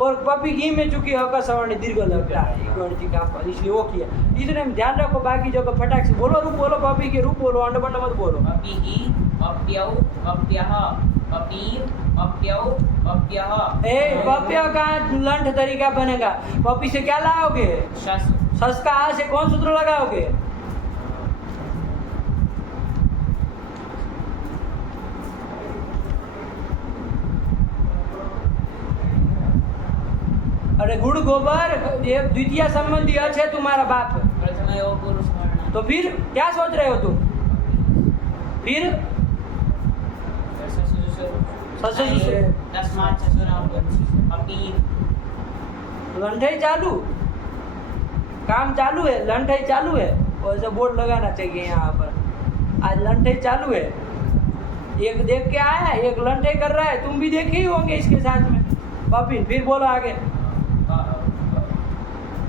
और पपी घी में चूंकि हका सवर्ण दीर्घ लगता है इक्वेंटी का, इसलिए वो किया। इसलिए हम ध्यान रखो, बाकी जगह फटाक से बोलो, रूप बोलो, पपी के रूप बोलो, अंडबंड मत बोलो। पपी पप्यौ पप्यः पपी पप्यौ पप्यः ए पप्य का लंठ तरीका बनेगा। पपी से क्या लाओगे? शस सस का आ से कौन सूत्र लगाओगे? अरे गुड़ गोबर ये द्वितीय संबंधी अच है तुम्हारा बाप, प्रथमयो पुरुष वर्ण तो फिर क्या सोच रहे हो तुम? फिर तस्मात् पपी लंठाई चालू, काम चालू है, लंठाई चालू है। और ऐसा बोर्ड लगाना चाहिए यहाँ पर, आज लंठाई चालू है। एक देख के आया, एक लंठाई कर रहा है, तुम भी देखे ही होंगे इसके साथ में। पपीन, फिर बोलो आगे।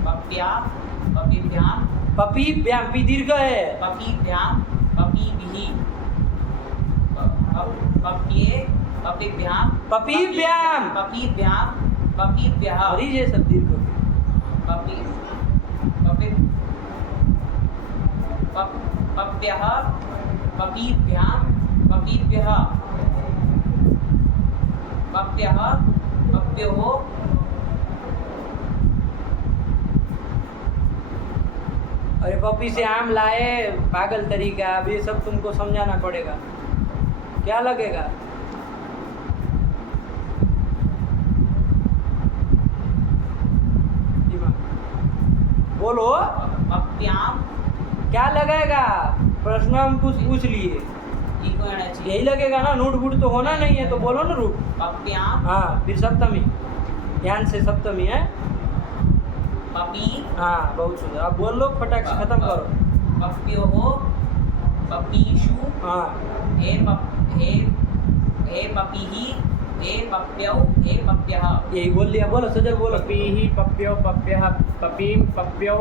पप्या पपीभ्याम पपी व्याम पी दीर्घ है। पपीभ्याम पपीभिः पप्ये पपीभ्याम पपीभ्याम। पपीभ्याम पपीभ्यः और ये सब दीर्घ हो गए। पपी पपी पप्यः पपीभ्याम पपीभ्यः पप्यः पप्योः अरे पपी से आम लाए, पागल तरीका। अब ये सब तुमको समझाना पड़ेगा, क्या लगेगा? बोलो पप्याम क्या लगेगा? प्रश्न हम कुछ पूछ लिए, इको होना चाहिए यही लगेगा ना। नूट बूट तो होना नहीं है, तो बोलो ना रूट। पप्याम हाँ, फिर सप्तमी, ध्यान से सप्तमी है। पपी हाँ, बहुत सुंदर। अब बोल लो, फटाक से खत्म करो। पप्योः पपीषु हाँ, हे पपीः हे पप्यौ हे पप्यः यही बोल लिया। बोलो सजल, बोलो। पपीः पप्यो पप्यः पपीं पप्यौ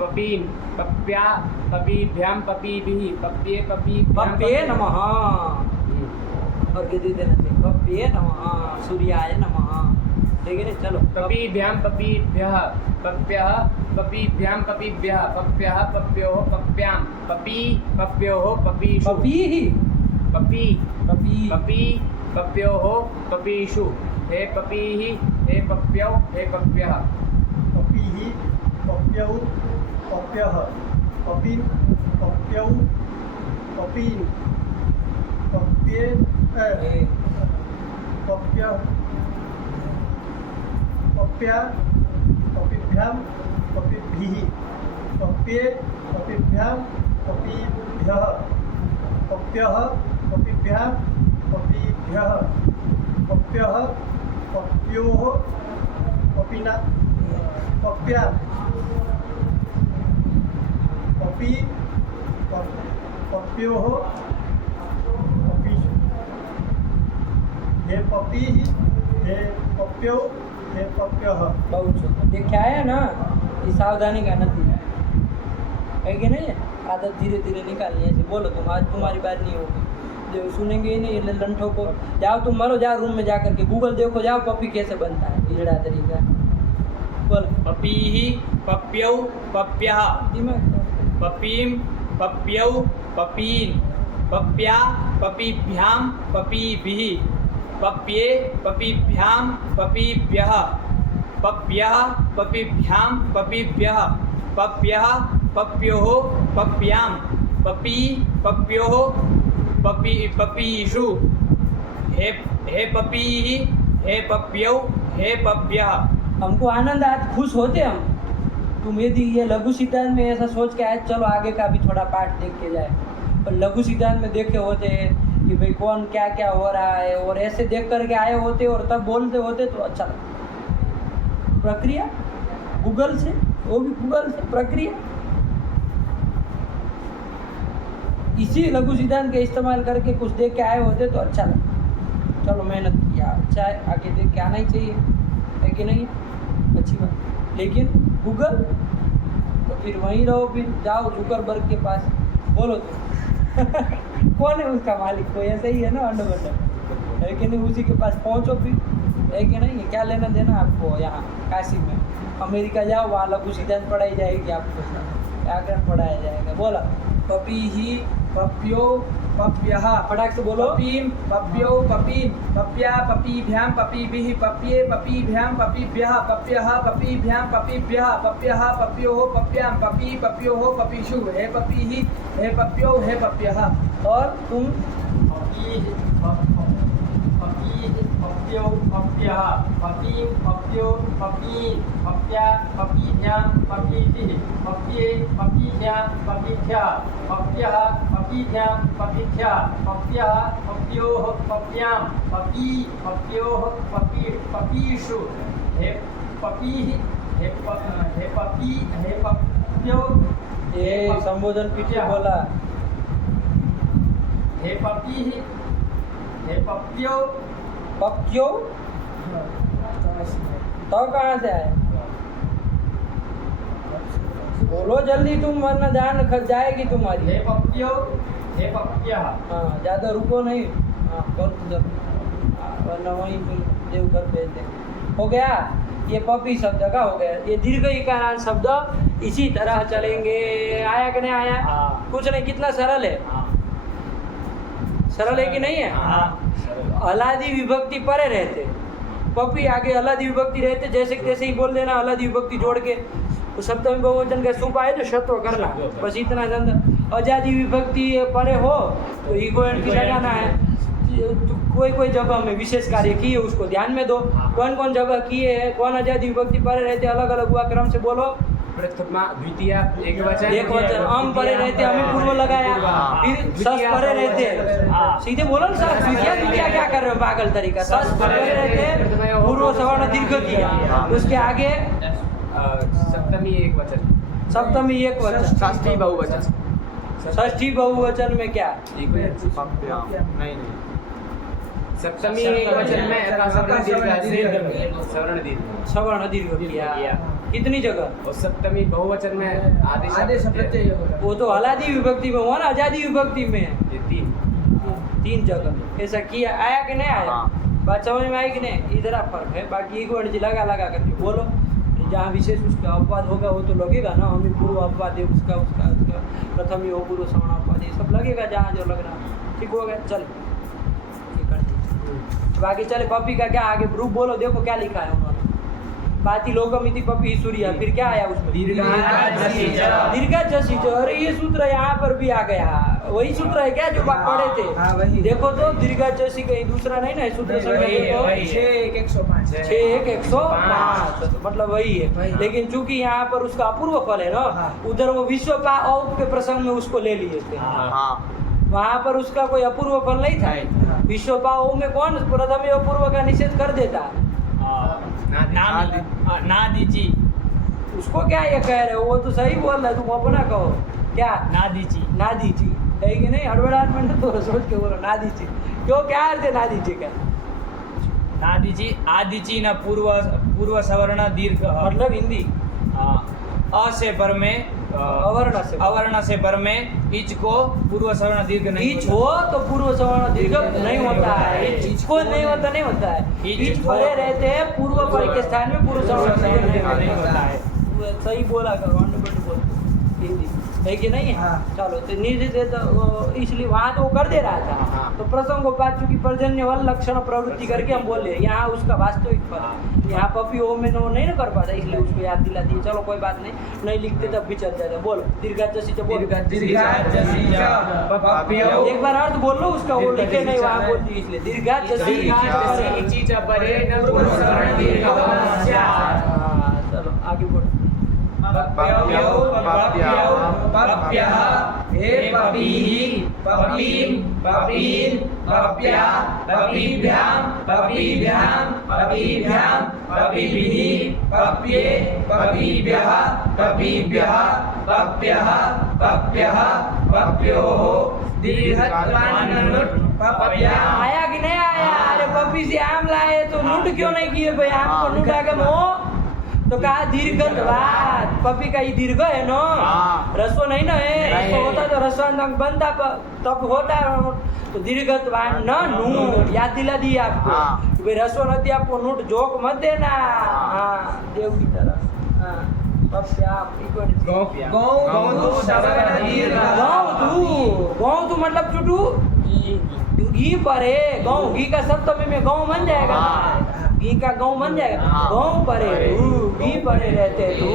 पपीन् पप्या पपीभ्यां पपीभिः पप्ये पप्ये नमः। और के दे देना चाहिए, पप्ये नमः, सूर्याय नमः। ठीक है ना? चलो। पपीभ्यां पपीभ्यः पप्यः पपीभ्यां पपीभ्यः पप्यः पप्योः पप्यां पपी पप्योः पपीषु पपी ही पपी पपी पपी पप्योः पपीषु हे पपीः हे पप्यौ हे पप्यः पपीः पप्यौ पप्यः पपीन् पप्यौ पपीन् पप्ये पप्य पप्या पपीभ्यां पपीभिः पप्ये पपीभ्यां पपीभ्यः पप्यः पपीभ्यां पपीभ्यः पप्यः पप्योः पपीना पप्यां पपी पप्योः पपीषु हे पपीः हे पप्यौ हे पप्यः। बहुत सुंदर। देखा है ना, ये सावधानी का नतीजा है कि नहीं? आदत धीरे धीरे निकालनी है। ऐसे बोलो तुम, आज तुम्हारी बात नहीं होगी। जो सुनेंगे ही नहीं ये लंठों को। जाओ तुम, मरो, जाओ रूम में जा करके गूगल देखो, जाओ पपी कैसे बनता है, इजड़ा तरीका। बोलो। पपीः पप्यौ पप्यः दिमाग पपीं पप्यौ पपीन् पप्या पपीभ्यां पपीभिः पप्ये पपीभ्यां पपीभ्यः पप्यः पपीभ्यां पपीभ्यः पप्यः पप्योः पप्यां पपी पप्योः पपीषु हे पपीः हे पप्यौ हे पप्यः। हमको आनंद, आज खुश होते हम। तुम यदि ये लघु सिद्धांत में ऐसा सोच के आए, चलो आगे का भी थोड़ा पाठ देख के जाए। पर लघु सिद्धांत में देखे होते हैं कि भाई कौन क्या क्या हो रहा है, और ऐसे देख करके आए होते और तब बोलते होते तो अच्छा लगता। प्रक्रिया गूगल से, वो भी गूगल से प्रक्रिया। इसी लघु सिद्धांत का इस्तेमाल करके कुछ देख के आए होते तो अच्छा लगता। चलो मेहनत किया, अच्छा है, आगे देख के आना ही चाहिए, है कि नहीं? अच्छी बात। लेकिन गूगल तो फिर वहीं रहो, फिर जाओ जुकरबर्ग के पास, बोलो तो कौन है उसका मालिक? कोई ऐसा ही है ना, अंडर है कि नहीं? उसी के पास पहुंचो फिर, है कि नहीं? क्या लेना देना आपको यहाँ काशी में? अमेरिका जाओ, वहाँ लघु सिद्धांत पढ़ाई जाएगी आपको, व्याकरण पढ़ाया जाएगा। बोला। पपीः पप्यो पप्यः फटाक से बोलो। पपीं पप्यौ पपीन् पप्या पपीभ्यां पपीभिः पप्ये पपीभ्यां पपीभ्यः पप्यः पपीभ्यां पपीभ्यः पप्यः पप्योः पप्यां पपी पप्योः पपीषु हे पपीः हे पप्यौ हे पप्यः। और तुम पपीः पप्यौ पप्यः पपीं पप्यो पपीन् पप्या पपीभ्यां पपीभिः पप्ये पपीभ्यां पपीभ्यः पप्यः पपीभ्यां पपीभ्यः पप्यः पप्योः पप्यां पपी पप्योः पपीषु हे पपीः हे पप्यो ये संबोधन पीछे बोला। हे पपीः हे पप्यो पप्यो तो कहाँ से आए? बोलो जल्दी तुम, वरना जान खस जाएगी तुम्हारी। हे पप्प्यो हे पप्प्यः हाँ, ज़्यादा रुको नहीं। हाँ, कर तो जल्दी, वरना वहीं तुम देवघर भेज देंगे। हो गया? ये पपी शब्द का हो गया। ये दीर्घ इकारांत शब्द इसी तरह चलेंगे। आया कि नहीं आया? हाँ। कुछ नहीं, कितना सरल है। सरल है कि नहीं है? अलादी विभक्ति परे रहते, पपी आगे अलादी विभक्ति रहते, जैसे कि तैसे ही बोल देना, अलादी विभक्ति जोड़ के। तो सप्तमी बहुवचन का सुप आए तो शत्व करना, बस इतना धंधा। अजादी विभक्ति परे हो तो ईगो एंड की लगाना है। तो कोई जगह में विशेष कार्य किए उसको ध्यान में दो। कौन कौन जगह किए है, कौन अजादी विभक्ति परे रहते, अलग अलग हुआ क्रम से बोलो। प्रथमा द्वितीय एक वचन, एक वचन अम परे रहते, हमें पूर्व लगाया। फिर सस परे रहते, सीधे बोलो ना सस। द्वितीय क्या कर रहे हो पागल तरीका? सस परे रहते, पूर्व सवर्ण दीर्घ किया, उसके आगे सप्तमी एक वचन, सप्तमी एक वचन, षष्ठी बहुवचन, षष्ठी बहुवचन में क्या? नहीं सप्तमी एक वचन में सवर्ण दीर्घ, सवर्ण दीर्घ, सवर्ण दीर्घ किया। कितनी जगह? और सप्तमी बहुवचन में आदेश प्रत्यय होगा। वो तो अलादी विभक्ति में हुआ ना, आजादी विभक्ति में है। ये तीन। तीन जगह ऐसा किया। आया कि नहीं आया? बात समझ में आई कि नहीं? इधर फर्क है। बाकी एक वर्ड लगा लगा करके बोलो। जहाँ विशेष उसका अपवाद होगा वो तो लगेगा ना, हमें पूर्व अपवाद है उसका उसका उसका प्रथम ही हो, पूर्व सवर्ण अपवाद ये सब लगेगा जहाँ जो लग रहा। ठीक हो गया? चल बाकी चले। पपी का क्या आगे रूप बोलो, देखो क्या लिखा है उन्होंने। बाती लोकमिति पपी सूर्या, फिर क्या आया उसमें? दीर्घा जसीज। अरे ये सूत्र यहाँ पर भी आ गया, वही सूत्र है क्या जो बात पढ़े हाँ, थे? वही। देखो तो दीर्घा जसी कहीं दूसरा नहीं ना सूत्र संख्या देखो 6-1-105 6-1-105, मतलब वही है। वही। लेकिन चूंकि यहाँ पर उसका अपूर्व फल है ना, हाँ। उधर वो विश्व का औप के प्रसंग में उसको ले लिए थे। वहाँ पर उसका कोई अपूर्व फल नहीं था। नहीं। विश्व पाओ में कौन प्रथम एवं पूर्व का निषेध कर देता? ना दीजी, उसको क्या ये कह रहे हो? वो तो सही बोल रहा है, तुम अपना कहो। क्या? ना दीजी, ना दीजिए है कि नहीं? एडवर्टाइजमेंट तो सोच के बोलो ना दीजिए। क्यों, क्या अर्थ है ना दीजिए का? ना दीजी, आदिची न पूर्व सवर्ण दीर्घ, मतलब हिंदी अ से पर में अवर्ण से पर में इच को पूर्व सवर्ण दीर्घ नहीं ईच होता। हो तो पूर्व सवर्ण दीर्घ नहीं होता है। ईच को नहीं होता है। ईच परे रहते हैं, पूर्व पर के स्थान में पूर्व सवर्ण दीर्घ नहीं होता है। सही बोला करो, बोल हिंदी है कि नहीं है? हाँ। चलो तो निर्दिष्ट तो इसलिए वहाँ तो वो कर दे रहा था। तो प्रसंग को पाच चुकी पर्जन्य वाला लक्षण प्रवृत्ति करके हम बोल रहे हैं। यहाँ उसका वास्तविक फल, यहाँ पपी ओ में नहीं ना कर पाता, इसलिए उसको याद दिला दिए। चलो कोई बात नहीं लिखते तब भी चल जाता। बोलो दीर्घा जसी बोल, एक बार अर्थ बोल लो उसका, वो लिखे नहीं वहाँ बोल दी इसलिए दीर्घा जसी। चलो आगे बोलो। आया कि नहीं आया? अरे पपी से आम लाए तो लूट क्यों नहीं किए भाई? आम को लूटा के तो कहा दीर्घत्वात्, पपी का ये दीर्घ है ना, रस्व नहीं ना है। रस्व होता तो रस्वांत बनता तब होता तो दीर्घत्वात् न नूट। याद दिला दी आपको भाई, रस्व नदी आपको नूट जोक मत देना। हाँ देव की तरह। गौ तू मतलब चुटू घी पर है। गौ घी का सप्तमी में गौ बन जाएगा, घी का गौ बन जाएगा। गौ परे तू, घी परे रहते तू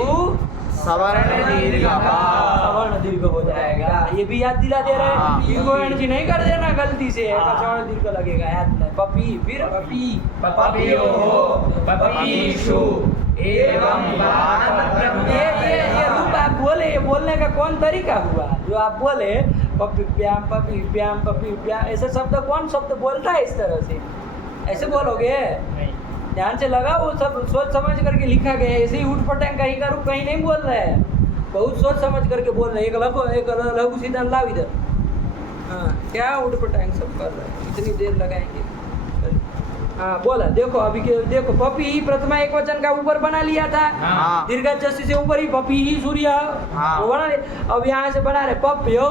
सवर्ण दीर्घ, सवर्ण दीर्घ हो जाएगा। ये भी याद दिला दे रहे हैं। ईगो एनर्जी नहीं कर देना गलती से, सवर्ण दीर्घ लगेगा। याद दिला। पपी, फिर पपी, पपियो पपीशु एवं ये रूप आप बोले, ये बोलने का कौन तरीका हुआ जो आप बोले? पपी प्याम पपी प्याम पपी प्याम, ऐसा शब्द कौन शब्द बोलता है इस तरह से? ऐसे बोलोगे? ध्यान से लगा, वो सब सोच समझ करके लिखा गया है। ऐसे ही उठ पटांग कहीं का रूप कहीं नहीं बोल रहे हैं, बहुत सोच समझ करके बोल रहे हैं। एक लघु सिद्धांत लाओ इधर। हाँ क्या उठ पटांग सब कर रहे हैं, इतनी देर लगाएंगे। हाँ बोला, देखो अभी देखो पपी ही प्रथमा एक वचन का ऊपर बना लिया था, हाँ। दीर्घ चष्टी से ऊपर ही पपी ही सूर्य हाँ। वो बना लिया। अब यहाँ से बना रहे पप्यो,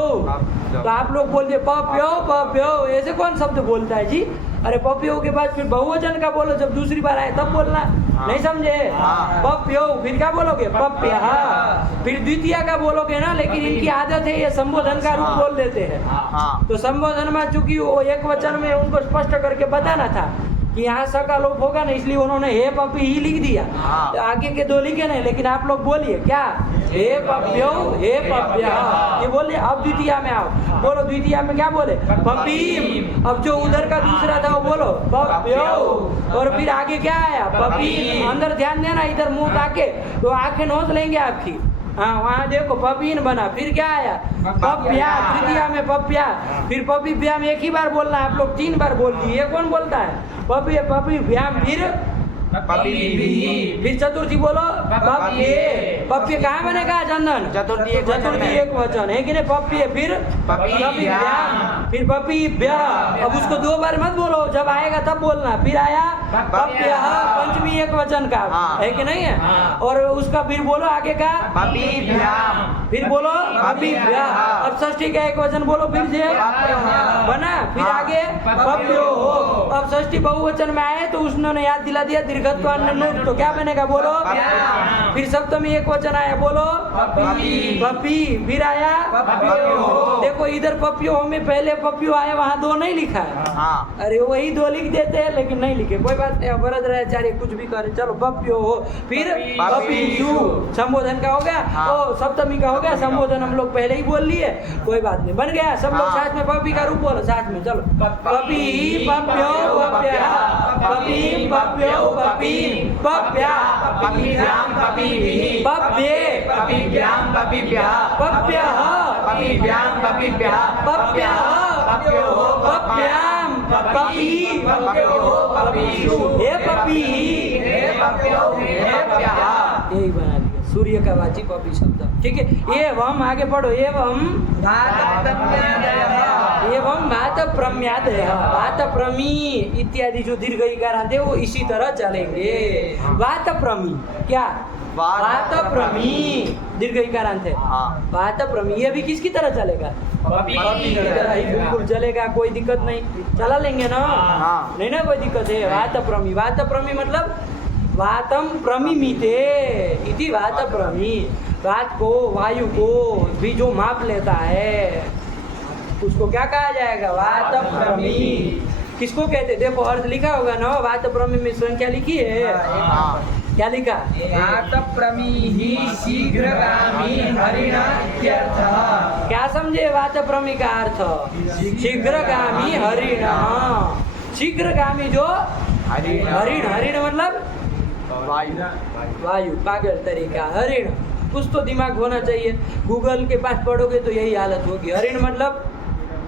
तो आप लोग बोलते पप्यो पप्यो, ऐसे कौन शब्द बोलता है जी? अरे पप्यो के बाद फिर बहुवचन का बोलो, जब दूसरी बार आए तब बोलना। नहीं समझे? हाँ। पप्यो फिर क्या बोलोगे? पप्या। फिर द्वितीय का बोलोगे ना, लेकिन इनकी आदत है ये संबोधन का रूप बोल देते हैं। हाँ। तो संबोधन में चूंकि वो एक वचन में उनको स्पष्ट करके बताना था कि यहाँ स का लोप होगा ना, इसलिए उन्होंने हे पपी ही लिख दिया। हाँ। तो आगे के दो लिखे नहीं, लेकिन आप लोग बोलिए क्या? हे पप्यो हे पप्या, ये बोलिए। अब द्वितीय में आओ, बोलो द्वितीय में क्या बोले? पपीम। अब जो उधर का दूसरा था वो बोलो पप्यो, और फिर आगे क्या आया? पपीम। अंदर ध्यान देना, इधर मुंह ताके तो आंखें नोच लेंगे आपकी। हाँ वहाँ देखो पपीन बना, फिर क्या आया? पप्या। तृतीया में पप्या, फिर पपी व्याम एक ही बार बोलना है, आप लोग 3 बार बोल दिए, ये कौन बोलता है? पपी पपी व्याम, फिर चतुर्थी बोलो पप्ये। पप्ये कहाँ बनेगा चंदन? चतुर्थी एक वचन चतुर्थी है। एक वचन है कि नहीं? पप्ये, फिर पपी व्याम, फिर पपी व्या। अब उसको 2 बार मत बोलो, जब आएगा तब बोलना। फिर आया पप्या, पंचमी एक वचन का हाँ। है कि नहीं है? और उसका फिर बोलो आगे का पपी व्याम, फिर बोलो पपी व्या। अब षष्ठी का एक वचन बोलो फिर से बना, फिर आगे पप्यो हो। अब षष्ठी बहुवचन में आए तो उसने याद दिला दिया दीर्घत्व अन्य, तो क्या बनेगा? बोलो। फिर सप्तमी एक वचन आया, बोलो पपी। फिर आया पप्यो। देखो इधर पपियो में पहले पपियो आया, वहाँ 2 नहीं लिखा है। हाँ। अरे वही 2 लिख देते हैं, लेकिन नहीं लिखे, कोई बात नहीं। वरद रहे चाहे कुछ भी करे, चलो पप्यो हो। फिर पपीशु संबोधन का हो गया। हाँ। ओ सप्तमी का हो गया संबोधन, हम लोग पहले ही बोल लिए, कोई बात नहीं, बन गया। सब लोग हाँ। साथ में पपी का रूप बोलो, साथ में चलो। पपी पप्यो पप्या, पपी पप्यो पपी पप्या, पपी व्याम, पपी भी, पप्ये पपी व्याम, पपी व्या, पप्या, पपी व्याम, पपी व्या, पप्या, पप्यो हो, पप्याम, पपी पप्यो हो, पपीशु, हे पपी, हे पप्यो, हे पप्या। यही बना दिया सूर्य का वाची पपी शब्द। ठीक है, एवं आगे पढ़ो। एवं एवं भात प्रम्यादय, भात प्रमी इत्यादि जो दीर्घ इकार थे वो इसी तरह चलेंगे। वात प्रमी क्या? वात प्रमी दीर्घ इकार थे। हाँ। वात प्रमी ये भी किसकी तरह चलेगा? पपी की तरह ही बिल्कुल चलेगा, कोई दिक्कत नहीं, चला लेंगे ना। हाँ। नहीं ना कोई दिक्कत है। वात प्रमी, वात प्रमी मतलब वातम प्रमिमीते इति वात प्रमी। वात को, वायु को भी जो माप लेता है उसको क्या कहा जाएगा? वात प्रमी। किसको कहते? देखो अर्थ लिखा होगा ना, वात प्रमी में संख्या लिखी है। हाँ। क्या लिखा? वातप्रमीहि शीघ्रगामी हरिण इत्यर्थः। क्या समझे वात प्रमी का अर्थ? शीघ्रगामी हरिण। शीघ्रगामी जो हरिण, हरिण, हरिण मतलब वायु, वायु, पागल तरीका। हरिण कुछ तो दिमाग होना चाहिए, गूगल के पास पढ़ोगे तो यही हालत होगी। हरिण मतलब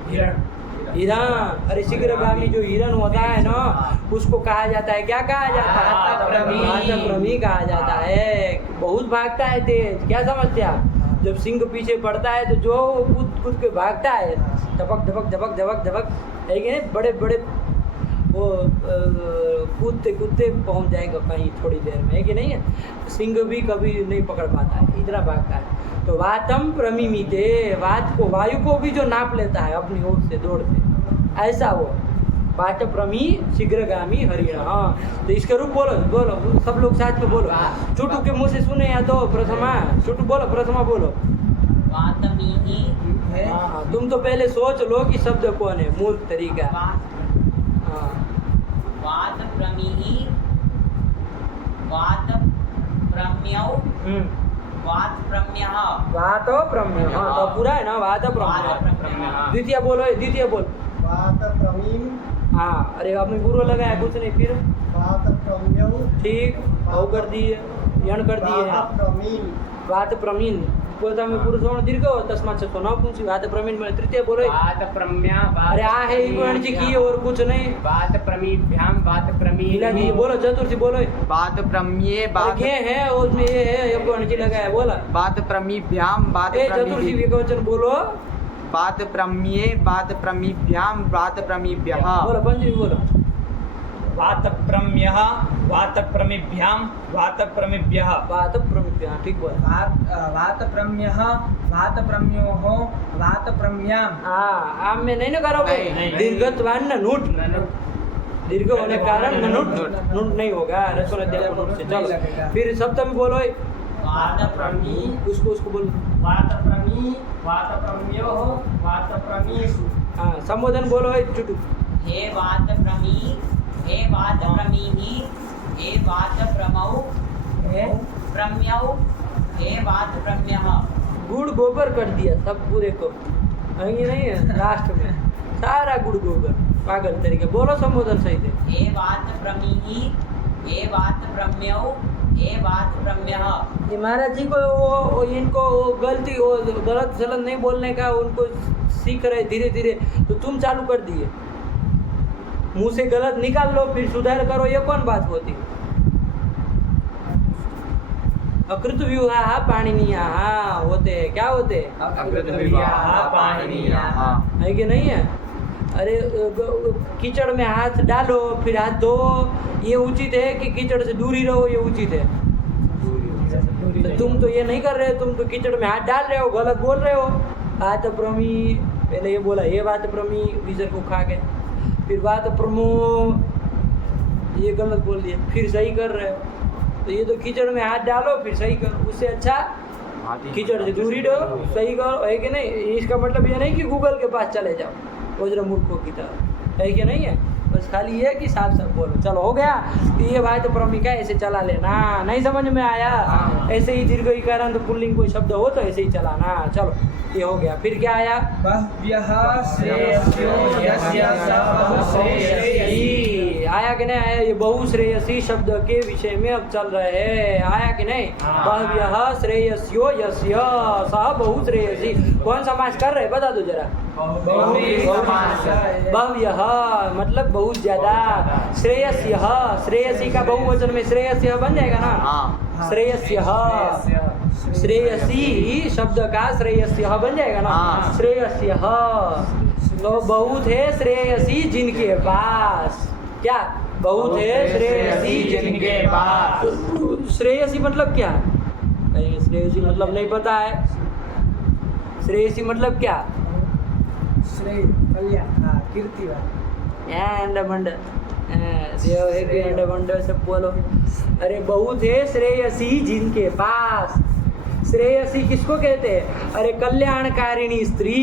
हिरण। हिरण। अरे शीघ्रगामी जो हिरण होता है ना, उसको कहा जाता है, क्या कहा जाता है? वातप्रमी कहा जाता है। बहुत भागता है तेज, क्या समझते हैं आप? जब सिंह पीछे पड़ता है तो जो कूद कूद के भागता है, धपक धपक धपक धपक धपक, है कि नहीं? बड़े बड़े वो कूदते कूदते पहुंच जाएगा कहीं थोड़ी देर में, है कि नहीं है? सिंह भी कभी नहीं पकड़ पाता है, इतना भागता है। तो वातम प्रमिमीते, वात को, वायु को भी जो नाप लेता है अपनी ओर से दौड़ से, ऐसा वो वात प्रमी शीघ्रगामी हरिण। हाँ, तो इसका रूप बोलो, बोलो सब लोग साथ में बोलो। छोटू के मुंह से सुने या तो प्रथमा, छोटू बोलो, प्रथमा बोलो। वातमीहि हाँ, तुम तो पहले सोच लो कि शब्द कौन है, मूल तरीका। हाँ, वातप्रमीहि वातप्रम्यौ वातप्रम्यः वात प्रम्य। हाँ तो पूरा है ना, वात प्रम्य। वातप्रम्यः द्वितीय बोलो, द्वितीय बोल। वातप्रमीं हाँ, अरे आपने पूर्व लगाया कुछ नहीं, फिर वातप्रम्यौ ठीक औ कर दिए, यण कर दिए। वातप्रमीं वात प्रमीन बोलता मैं पुरुष होना दीर्घ हो, तस्मात् से न पूछी। वात प्रमीन में तृतीय बोलो। वातप्रम्या, अरे आ है इकोण जी की और कुछ नहीं। वातप्रमीभ्याम, वातप्रमी मिला दी बोलो, चतुर्थी बोलो। बात प्रम्ये, बात ये है और उसमें ये है, इकोण जी लगाया, बोला। बात प्रमीभ्याम, बात ए चतुर्थी प्रमी, विकवचन बोलो। बात प्रम्ये, बात प्रमीभ्याम, बात प्रमीभ्यः, बोलो पंचमी बोलो। वातप्रम्यः वातप्रमिभ्यां वातप्रमिभ्यः बात प्रमुख, हाँ ठीक बोला। वातप्रम्यः वातप्रम्योः वातप्रम्यां। हाँ आम में नहीं ना करोगे, नहीं। दीर्घत्वान न नूट, दीर्घ होने के कारण न नूट नूट नहीं होगा रसोल अध्यापन से। चलो फिर सप्तमी बोलो, वातप्रमी उसको उसको बोलो। वातप्रमी वातप्रम्योः वातप्रमीषु। हाँ संबोधन बोलो है चुटू। हे वातप्रमी हे वातप्रमीहि हे वातप्रमौ हे प्रम्यौ हे वातप्रम्यः। गुड़ गोबर कर दिया सब पूरे को, ये नहीं है लास्ट में सारा गुड़ गोबर पागल तरीके। बोलो संबोधन सही थे। हे वातप्रमीहि हे वातप्रम्यौ हे वातप्रम्यः। ये महाराज जी को वो इनको वो गलती वो गलत सलत नहीं बोलने का उनको सीख रहे धीरे धीरे, तो तुम चालू कर दिए। मुंह से गलत निकाल लो फिर सुधार करो, ये कौन बात होती? अकृत व्यूहा पाणिनीयाः होते हैं, क्या होते हैं? अकृत विवाह पाणिनीयाः। है कि नहीं है? अरे कीचड़ में हाथ डालो फिर हाथ धो, ये उचित है कि कीचड़ से दूर ही रहो, ये उचित है? तो तुम तो ये नहीं कर रहे, तुम तो कीचड़ में हाथ डाल रहे हो, गलत बोल रहे हो। बात प्रमी, पहले ये बोला ये बात प्रमी विजर को खा गए, फिर बात प्रमो ये गलत बोल दिया, फिर सही कर रहे हो। तो ये तो कीचड़ में हाथ डालो फिर सही करो, उससे अच्छा कीचड़ से दूरी रहो, सही करो, है कि नहीं? इसका मतलब ये नहीं कि गूगल के पास चले जाओ वज्र मूर्खों की तरह, है कि नहीं है? बस खाली ये कि साफ साफ बोलो। चलो हो गया, तो ये बात प्रमिका ऐसे चला लेना, नहीं समझ में आया? ऐसे ही दीर्घ इकारांत पुल्लिंग कोई शब्द हो तो ऐसे ही चलाना। चलो ये हो गया, फिर क्या आया? बह्व्यः श्रेयस्यो यस्य स बहुश्रेयसी। आया कि नहीं आया? ये बहुश्रेयसी शब्द के विषय में अब चल रहे हैं, आया कि नहीं? बह्व्यः श्रेयस्यो यस्य सः बहुश्रेयसी। कौन समास कर रहे बता दो जरा। बह्व्यः मतलब बहुत ज्यादा, श्रेयस्यः श्रेयसी का बहुवचन में श्रेयस्यः बन जाएगा ना। श्रेयस्यः श्रेयसी शब्द का श्रेयस्यः बन जाएगा ना। श्रेयस्यः तो बहुत है श्रेयसी जिनके पास, क्या बहुत है श्रेयसी जिनके पास। श्रेयसी मतलब क्या? श्रेयसी मतलब नहीं पता है। श्रेयसी मतलब क्या? श्रेय कल्याण, हाँ कीर्तिवान। अंडमंड देव है कि अंडमंड सब बोलो। अरे बहुत है श्रेयसी जिनके पास। श्रेयसी किसको कहते हैं? अरे कल्याणकारिणी स्त्री।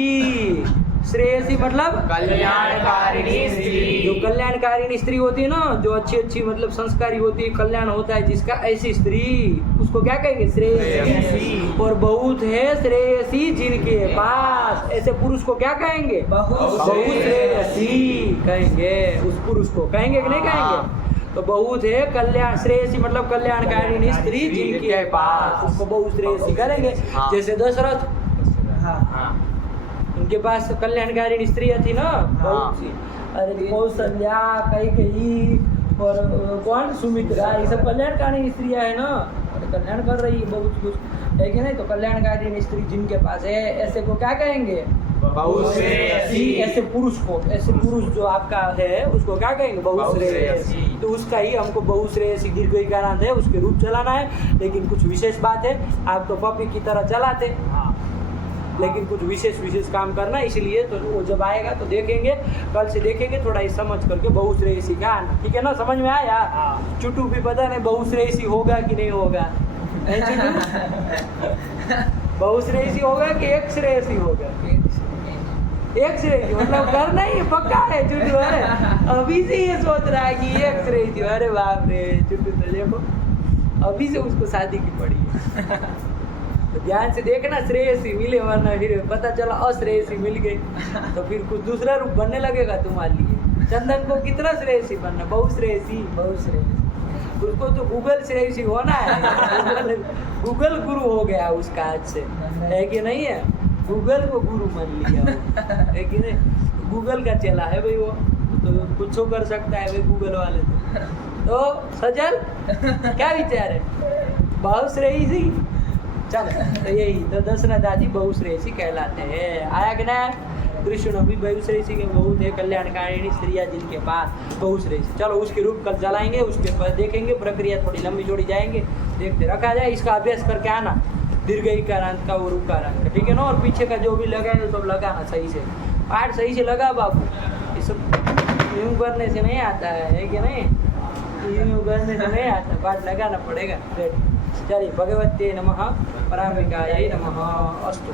श्रेयसी मतलब कल्याणकारिणी स्त्री। जो कल्याणकारिणी स्त्री होती है ना, जो अच्छी अच्छी मतलब संस्कारी होती है, कल्याण होता है जिसका, ऐसी स्त्री उसको क्या कहेंगे? श्रेयसी। और बहुत है श्रेयसी जिनके पास, ऐसे पुरुष को क्या कहेंगे? बहुश्रेयसी कहेंगे। उस पुरुष को कहेंगे कि नहीं कहेंगे? तो बहुत है कल्याण, श्रेयसी मतलब कल्याणकारिणी स्त्री जिनके पास, उसको बहुश्रेयसी करेंगे। जैसे दशरथ, उनके पास कल्याणकारिणी स्त्रियां थी ना बहुत सी। अरे कौशल्या, कैकेयी और कौन सुमित्रा, ये सब कल्याणकारिणी स्त्रियां है ना, कल्याण कर रही है बहुत कुछ, है कि नहीं? तो कल्याणकारिणी स्त्री जिनके पास है, ऐसे को क्या कहेंगे? बहुश्रेयसी। ऐसे पुरुष को, ऐसे पुरुष जो आपका है उसको क्या कहेंगे? बहुश्रेयसी। तो उसका ही हमको बहुश्रेयसी दीर्घ इकारांत है उसके रूप चलाना है। लेकिन कुछ विशेष बात है, आप तो पपी की तरह चलाते, लेकिन कुछ विशेष काम करना, इसलिए तो वो जब आएगा तो देखेंगे, कल से देखेंगे, थोड़ा ही समझ करके बहुश्रेयसी का आना, ठीक है ना? समझ में आया? चुटू भी पता नहीं बहुश्रेयसी होगा कि नहीं होगा, बहुश्रेयसी होगा कि एक श्रेयसी होगा? एक श्रेयसी मतलब करना ही पक्का है चुटू। अरे अभी से ये सोच रहा है कि एक श्रेयसी, अरे बाप रे चुटू, तो देखो अभी से उसको शादी की पड़ी है। तो ध्यान से देखना, श्रेयसी मिले, वरना फिर पता चला अश्रेयसी मिल गई तो फिर कुछ दूसरा रूप बनने लगेगा तुम्हारे लिए। चंदन को कितना श्रेयसी बनना? बहुश्रेयसी। उसको तो गूगल श्रेयसी होना है। गूगल गुरु हो गया उसका आज से, है कि नहीं है? गूगल को गुरु मान लिया वो, है कि नहीं? गूगल का चेला है भाई वो, तो कुछ कर सकता है भाई गूगल वाले तो सजल क्या विचार है? बहुश्रेयसी। चलो तो यही तो दशरथ आदि बहुश्रेयसी कहलाते हैं, आया कि नहीं? कृष्ण भी बहुश्रेष्ठी के बहुत है, कल्याणकारिणी स्त्रियाँ जिनके पास बहुश्रेष्ठी। चलो उसके रूप कल चलाएंगे, उसके बाद देखेंगे, प्रक्रिया थोड़ी लंबी चौड़ी जाएंगे, देखते रखा जाए। इसका अभ्यास करके आना, दीर्घ इकारांत का और उकारांत का, ठीक है ना। और पीछे का जो भी लगा है सब लगाना सही से, पाठ सही से लगा बाबू। ये सब यूँ करने से नहीं आता है कि नहीं, यूँ करने से नहीं आता, पाठ लगाना पड़ेगा। चलिए, भगवते नमः, पराम्बिकायै नमः। अस्तु।